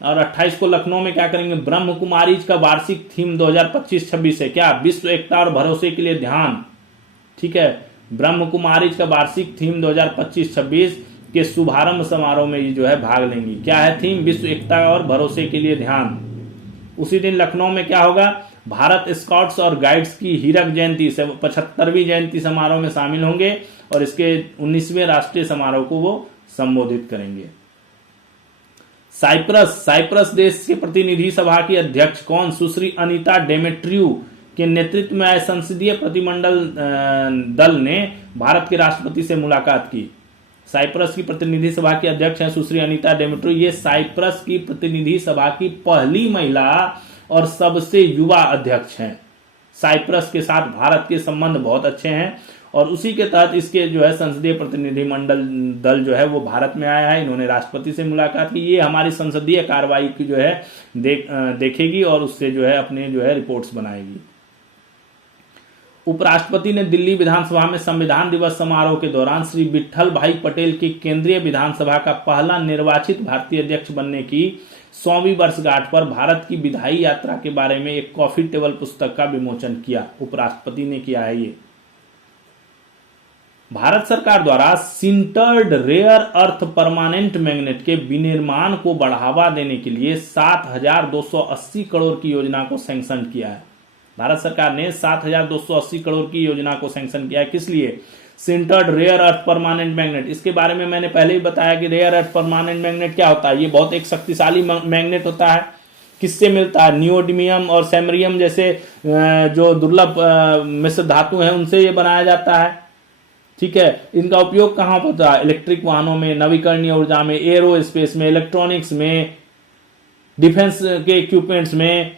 और 28 को लखनऊ में क्या करेंगे, ब्रह्म कुमारीज का वार्षिक थीम 2025-26 है क्या, विश्व एकता और भरोसे के लिए ध्यान, ठीक है। ब्रह्म कुमारीज का वार्षिक थीम 2025-26 के शुभारंभ समारोह में ये जो है भाग लेंगी। क्या है थीम, विश्व एकता और भरोसे के लिए ध्यान। उसी दिन लखनऊ में क्या होगा, भारत स्काउट्स और गाइड्स की हीरक जयंती 75वीं जयंती समारोह में शामिल होंगे और इसके 19वें राष्ट्रीय समारोह को वो संबोधित करेंगे। साइप्रस देश के प्रतिनिधि सभा की अध्यक्ष कौन, सुश्री अनीता डेमेट्रियू के नेतृत्व में आए संसदीय प्रतिनिधिमंडल दल ने भारत के राष्ट्रपति से मुलाकात की। साइप्रस की प्रतिनिधि सभा की अध्यक्ष हैं सुश्री अनीता डेमेट्रो। ये साइप्रस की प्रतिनिधि सभा की पहली महिला और सबसे युवा अध्यक्ष हैं। साइप्रस के साथ भारत के संबंध बहुत अच्छे हैं और उसी के तहत इसके जो है संसदीय प्रतिनिधिमंडल दल जो है वो भारत में आया है। इन्होंने राष्ट्रपति से मुलाकात की। ये हमारी संसदीय कार्रवाई की जो है देखेगी और उससे जो है अपने जो है रिपोर्ट्स बनाएगी। उपराष्ट्रपति ने दिल्ली विधानसभा में संविधान दिवस समारोह के दौरान श्री विट्ठल भाई पटेल की केंद्रीय विधानसभा का पहला निर्वाचित भारतीय अध्यक्ष बनने की 100वीं वर्षगांठ पर भारत की विधायी यात्रा के बारे में एक कॉफी टेबल पुस्तक का विमोचन किया। उपराष्ट्रपति ने किया है ये। भारत सरकार द्वारा sintered rare earth permanent magnet के विनिर्माण को बढ़ावा देने के लिए 7,280 करोड़ की योजना को सैंक्शन किया है। भारत सरकार ने 7,280 करोड़ की योजना को सैंक्शन किया है। किस लिए? Sintered rare earth permanent magnet. इसके बारे में मैंने पहले ही बताया कि रेयर अर्थ परमानेंट मैग्नेट क्या होता है। ये बहुत एक शक्तिशाली मैग्नेट होता है। किससे मिलता है? नियोडिमियम और सैमरियम जैसे जो दुर्लभ मिश्र धातु हैं उनसे ये बनाया जाता है। ठीक है। इनका उपयोग कहां होता है? इलेक्ट्रिक वाहनों में, नवीकरणीय ऊर्जा में, एरो स्पेस में, इलेक्ट्रॉनिक्स में, डिफेंस के इक्विपमेंट्स में।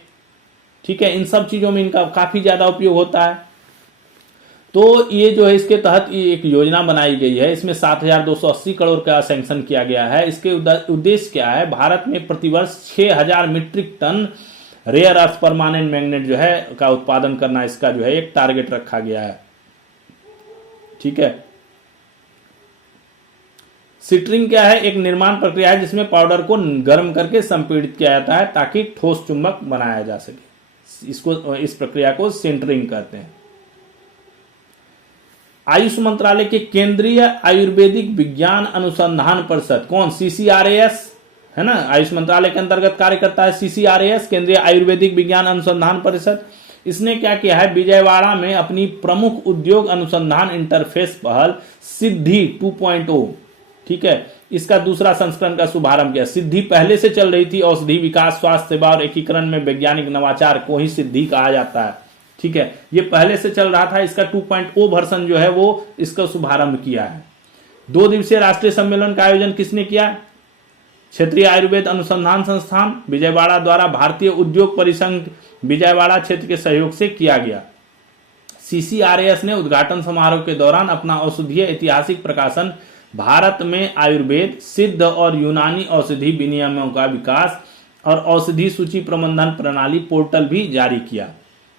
ठीक है। इन सब चीजों में इनका काफी ज्यादा उपयोग होता है। तो ये जो है इसके तहत एक योजना बनाई गई है। इसमें 7,280 करोड़ का सैंक्शन किया गया है। इसके उद्देश्य क्या है? भारत में प्रतिवर्ष 6,000 metric tonne rare earth permanent magnet जो है का उत्पादन करना, इसका जो है एक टारगेट रखा गया है। ठीक है। सिटरिंग क्या है? एक निर्माण प्रक्रिया है जिसमें पाउडर को गर्म करके संपीड़ित किया जाता है ताकि ठोस चुंबक बनाया जा सके। इस प्रक्रिया को सिंटरिंग कहते हैं। आयुष मंत्रालय के केंद्रीय आयुर्वेदिक विज्ञान अनुसंधान परिषद, कौन? CCRAS है ना, आयुष मंत्रालय के अंतर्गत कार्य करता है CCRAS, केंद्रीय आयुर्वेदिक विज्ञान अनुसंधान परिषद। इसने क्या किया है? विजयवाड़ा में अपनी प्रमुख उद्योग अनुसंधान इंटरफेस पहल सिद्धि 2.0, ठीक है, इसका दूसरा संस्करण का शुभारंभ किया। सिद्धि पहले से चल रही थी। औषधि विकास, स्वास्थ्य सेवा और एकीकरण में वैज्ञानिक नवाचार को ही सिद्धि कहा जाता है। ठीक है। ये पहले से चल रहा था। इसका 2.0 वर्जन जो है वो इसका शुभारंभ किया है। 2 दिवसीय राष्ट्रीय सम्मेलन का आयोजन किसने किया? क्षेत्रीय आयुर्वेद अनुसंधान संस्थान विजयवाड़ा द्वारा भारतीय उद्योग परिसंघ विजयवाड़ा क्षेत्र के सहयोग से किया गया। CCRAS ने उद्घाटन समारोह के दौरान अपना औषधीय ऐतिहासिक प्रकाशन भारत में आयुर्वेद, सिद्ध और यूनानी औषधि विनियमों का विकास और औषधि सूची प्रबंधन प्रणाली पोर्टल भी जारी किया।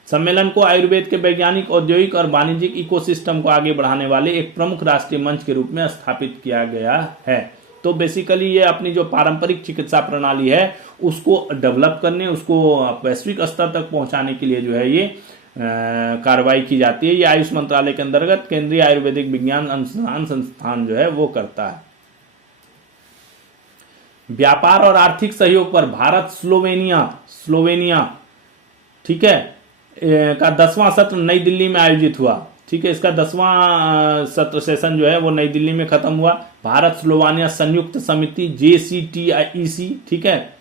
सम्मेलन को आयुर्वेद के वैज्ञानिक, औद्योगिक और वाणिज्यिक इकोसिस्टम को आगे बढ़ाने वाले एक प्रमुख राष्ट्रीय मंच के रूप में स्थापित किया गया है। तो बेसिकली ये अपनी जो पारंपरिक चिकित्सा प्रणाली है उसको डेवलप करने, उसको वैश्विक स्तर तक पहुंचाने के लिए जो है ये कार्रवाई की जाती है। ये आयुष मंत्रालय के अंतर्गत केंद्रीय आयुर्वेदिक विज्ञान अनुसंधान संस्थान जो है वो करता है। व्यापार और आर्थिक सहयोग पर भारत स्लोवेनिया ठीक है का 10वां सत्र नई दिल्ली में आयोजित हुआ। ठीक है। इसका 10वां सत्र सेशन जो है वो नई दिल्ली में खत्म हुआ। भारत स्लोवानिया संयुक्त समिति JCTIEC, ठीक है,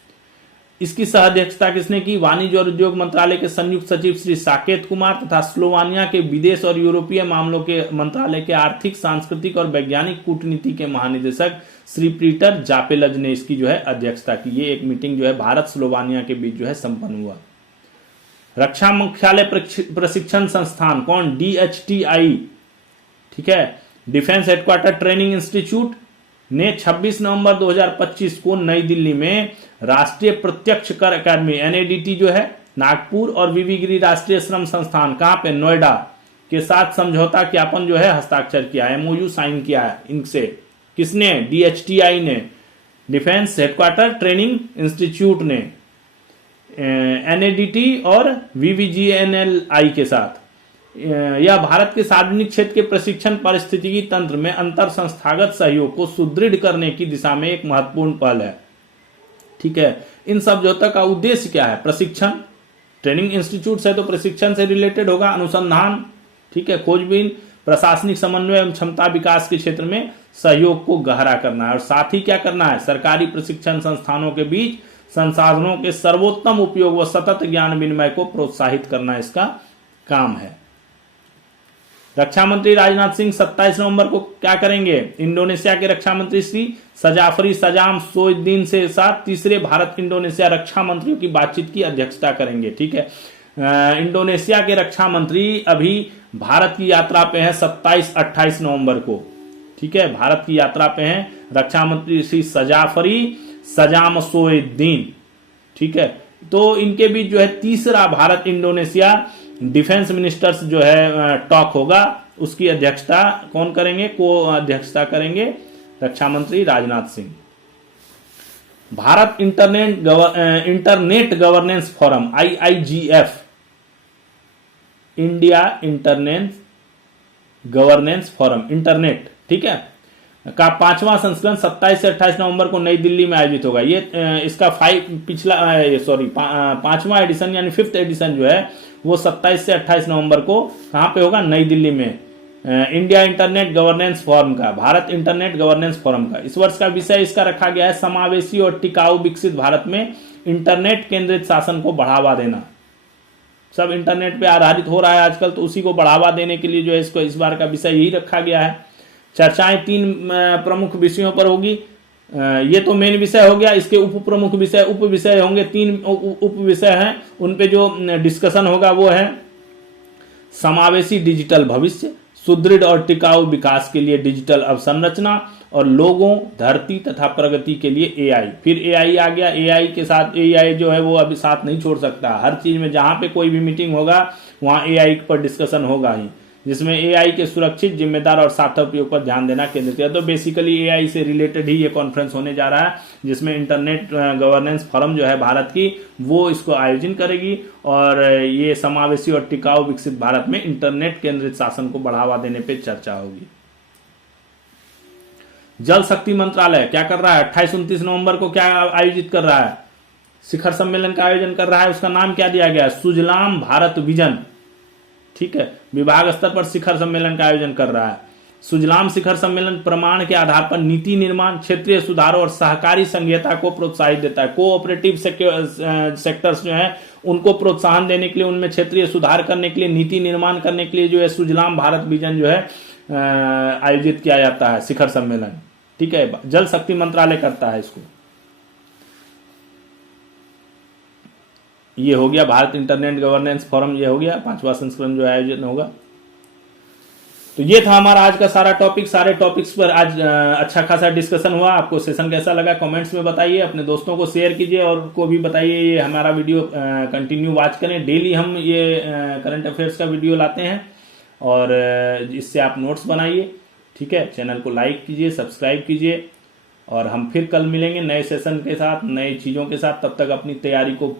इसकी सह-अध्यक्षता किसने की? वाणिज्य और उद्योग मंत्रालय के संयुक्त सचिव श्री साकेत कुमार तथा स्लोवानिया के विदेश और यूरोपीय मामलों के मंत्रालय के आर्थिक, सांस्कृतिक और वैज्ञानिक कूटनीति के महानिदेशक श्री पीटर जापेलज ने इसकी जो है अध्यक्षता की। ये एक मीटिंग जो है भारत स्लोवानिया के बीच जो है संपन्न हुआ। रक्षा मुख्यालय प्रशिक्षण संस्थान, कौन? DHTI, ठीक है, डिफेंस हेडक्वार्टर ट्रेनिंग इंस्टीट्यूट ने 26 नवंबर 2025 को नई दिल्ली में राष्ट्रीय प्रत्यक्ष कर अकादमी NADT जो है नागपुर और वीवी गिरी राष्ट्रीय श्रम संस्थान कहां पे? नोएडा के साथ समझौता ज्ञापन जो है हस्ताक्षर किया, MOU साइन किया है इनसे। किसने? DHTI ने, डिफेंस हेडक्वार्टर ट्रेनिंग इंस्टीट्यूट ने, NADT और VVGNLI के साथ। यह भारत के सार्वजनिक क्षेत्र के प्रशिक्षण पारिस्थितिकी तंत्र में अंतर संस्थागत सहयोग को सुदृढ़ करने की दिशा में एक महत्वपूर्ण पहल है। ठीक है। इन समझौतों का उद्देश्य क्या है? प्रशिक्षण, ट्रेनिंग इंस्टीट्यूट से तो प्रशिक्षण से रिलेटेड होगा, अनुसंधान, ठीक है, खोजबीन, प्रशासनिक समन्वय एवं क्षमता विकास के क्षेत्र में सहयोग को गहरा करना है। और साथ ही क्या करना है? सरकारी प्रशिक्षण संस्थानों के बीच संसाधनों के सर्वोत्तम उपयोग व सतत ज्ञान विनिमय को प्रोत्साहित करना इसका काम है। रक्षा मंत्री राजनाथ सिंह 27 नवंबर को क्या करेंगे? इंडोनेशिया के रक्षा मंत्री श्री सजाफरी सजाम सोइद्दीन से साथ तीसरे भारत इंडोनेशिया रक्षा मंत्रियों की बातचीत की अध्यक्षता करेंगे। ठीक है, इंडोनेशिया के रक्षा मंत्री अभी भारत की यात्रा पे हैं 27-28 नवंबर को। ठीक है, भारत की यात्रा पे हैं रक्षा मंत्री श्री सजाफरी सजाम सोइद्दीन। ठीक है, तो इनके बीच जो है तीसरा भारत इंडोनेशिया डिफेंस मिनिस्टर्स जो है टॉक होगा, उसकी अध्यक्षता कौन करेंगे? को अध्यक्षता करेंगे रक्षा मंत्री Rajnath Singh. Bharat internet governance forum IIGF, India internet governance forum, internet, ठीक है, का 5वां संस्करण 27 से 28 नवंबर को नई दिल्ली में आयोजित होगा। ये इसका 5वां एडिशन यानी 5th एडिशन जो है वो 27 से 28 नवंबर को कहां पे होगा? नई दिल्ली में, इंडिया इंटरनेट गवर्नेंस फोरम का, भारत इंटरनेट गवर्नेंस फोरम का। इस वर्ष का विषय इसका रखा गया है समावेशी और टिकाऊ विकसित भारत में इंटरनेट केंद्रित शासन को बढ़ावा देना। सब इंटरनेट पे आधारित हो रहा है आजकल, तो उसी को बढ़ावा देने के लिए जो है इसको इस बार का विषय यही रखा गया है। चर्चाएं 3 प्रमुख विषयों पर होगी। ये तो मेन विषय हो गया, इसके उप प्रमुख विषय उप विषय होंगे, 3 उप विषय हैं, उन पे जो डिस्कशन होगा वो है समावेशी डिजिटल भविष्य, सुदृढ़ और टिकाऊ विकास के लिए डिजिटल अवसंरचना, और लोगों, धरती तथा प्रगति के लिए AI। फिर AI आ गया, AI के साथ AI जो है वो अभी साथ नहीं छोड़ सकता। हर चीज में जहां पे कोई भी मीटिंग होगा वहां AI पर डिस्कशन होगा ही, जिसमें AI के सुरक्षित, जिम्मेदार और सार्थक उपयोग पर ध्यान देना केंद्रित है। तो बेसिकली AI से रिलेटेड ही ये कॉन्फ्रेंस होने जा रहा है, जिसमें इंटरनेट गवर्नेंस फोरम जो है भारत की, वो इसको आयोजन करेगी। और ये समावेशी और टिकाऊ विकसित भारत में इंटरनेट केंद्रित शासन को बढ़ावा देने पर चर्चा होगी। जल शक्ति मंत्रालय क्या कर रहा है? 28-29 नवंबर को क्या आयोजित कर रहा है? शिखर सम्मेलन का आयोजन कर रहा है। उसका नाम क्या दिया गया है? सुजलाम भारत विजन। ठीक है, विभाग स्तर पर शिखर सम्मेलन का आयोजन कर रहा है। सुजलाम शिखर सम्मेलन प्रमाण के आधार पर नीति निर्माण, क्षेत्रीय सुधारों और सहकारी संघीयता को प्रोत्साहित देता है। कोऑपरेटिव सेक्टर्स जो है उनको प्रोत्साहन देने के लिए, उनमें क्षेत्रीय सुधार करने के लिए, नीति निर्माण करने के लिए जो है सुजलाम भारत विजन जो है आयोजित किया जाता है, शिखर सम्मेलन। ठीक है, जल शक्ति मंत्रालय करता है इसको। ये हो गया भारत इंटरनेट गवर्नेंस फोरम, ये हो गया 5वां संस्करण जो आयोजन होगा। तो ये था हमारा आज का सारा टॉपिक। सारे टॉपिक्स पर आज अच्छा खासा डिस्कशन हुआ। आपको सेशन कैसा लगा कमेंट्स में बताइए, अपने दोस्तों को शेयर कीजिए और को भी बताइए ये हमारा वीडियो कंटिन्यू वॉच करें। डेली हम ये करंट अफेयर्स का वीडियो लाते हैं और इससे आप नोट्स बनाइए। ठीक है, चैनल को लाइक कीजिए, सब्सक्राइब कीजिए, और हम फिर कल मिलेंगे नए सेशन के साथ, नई चीज़ों के साथ। तब तक अपनी तैयारी को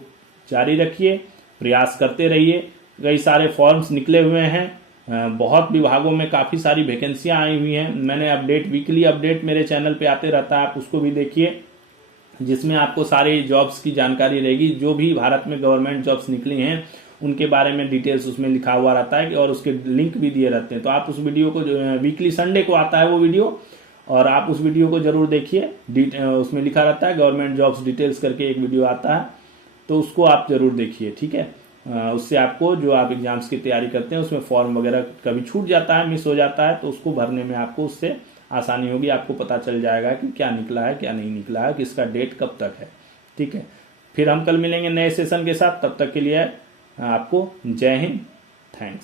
जारी रखिए, प्रयास करते रहिए। कई सारे फॉर्म्स निकले हुए हैं, बहुत विभागों में काफ़ी सारी वैकेंसियां आई हुई हैं। मैंने वीकली अपडेट मेरे चैनल पे आते रहता है, आप उसको भी देखिए, जिसमें आपको सारे जॉब्स की जानकारी रहेगी। जो भी भारत में गवर्नमेंट जॉब्स निकली हैं उनके बारे में डिटेल्स उसमें लिखा हुआ रहता है, और उसके लिंक भी दिए रहते हैं। तो आप उस वीडियो को, वीकली संडे को आता है वो वीडियो, और आप उस वीडियो को जरूर देखिए। उसमें लिखा रहता है गवर्नमेंट जॉब्स डिटेल्स करके एक वीडियो आता है, तो उसको आप जरूर देखिए। ठीक है, उससे आपको जो आप एग्जाम्स की तैयारी करते हैं उसमें फॉर्म वगैरह कभी छूट जाता है, मिस हो जाता है, तो उसको भरने में आपको उससे आसानी होगी। आपको पता चल जाएगा कि क्या निकला है, क्या नहीं निकला है, किसका डेट कब तक है। ठीक है, फिर हम कल मिलेंगे नए सेशन के साथ। तब तक के लिए आपको जय हिंद,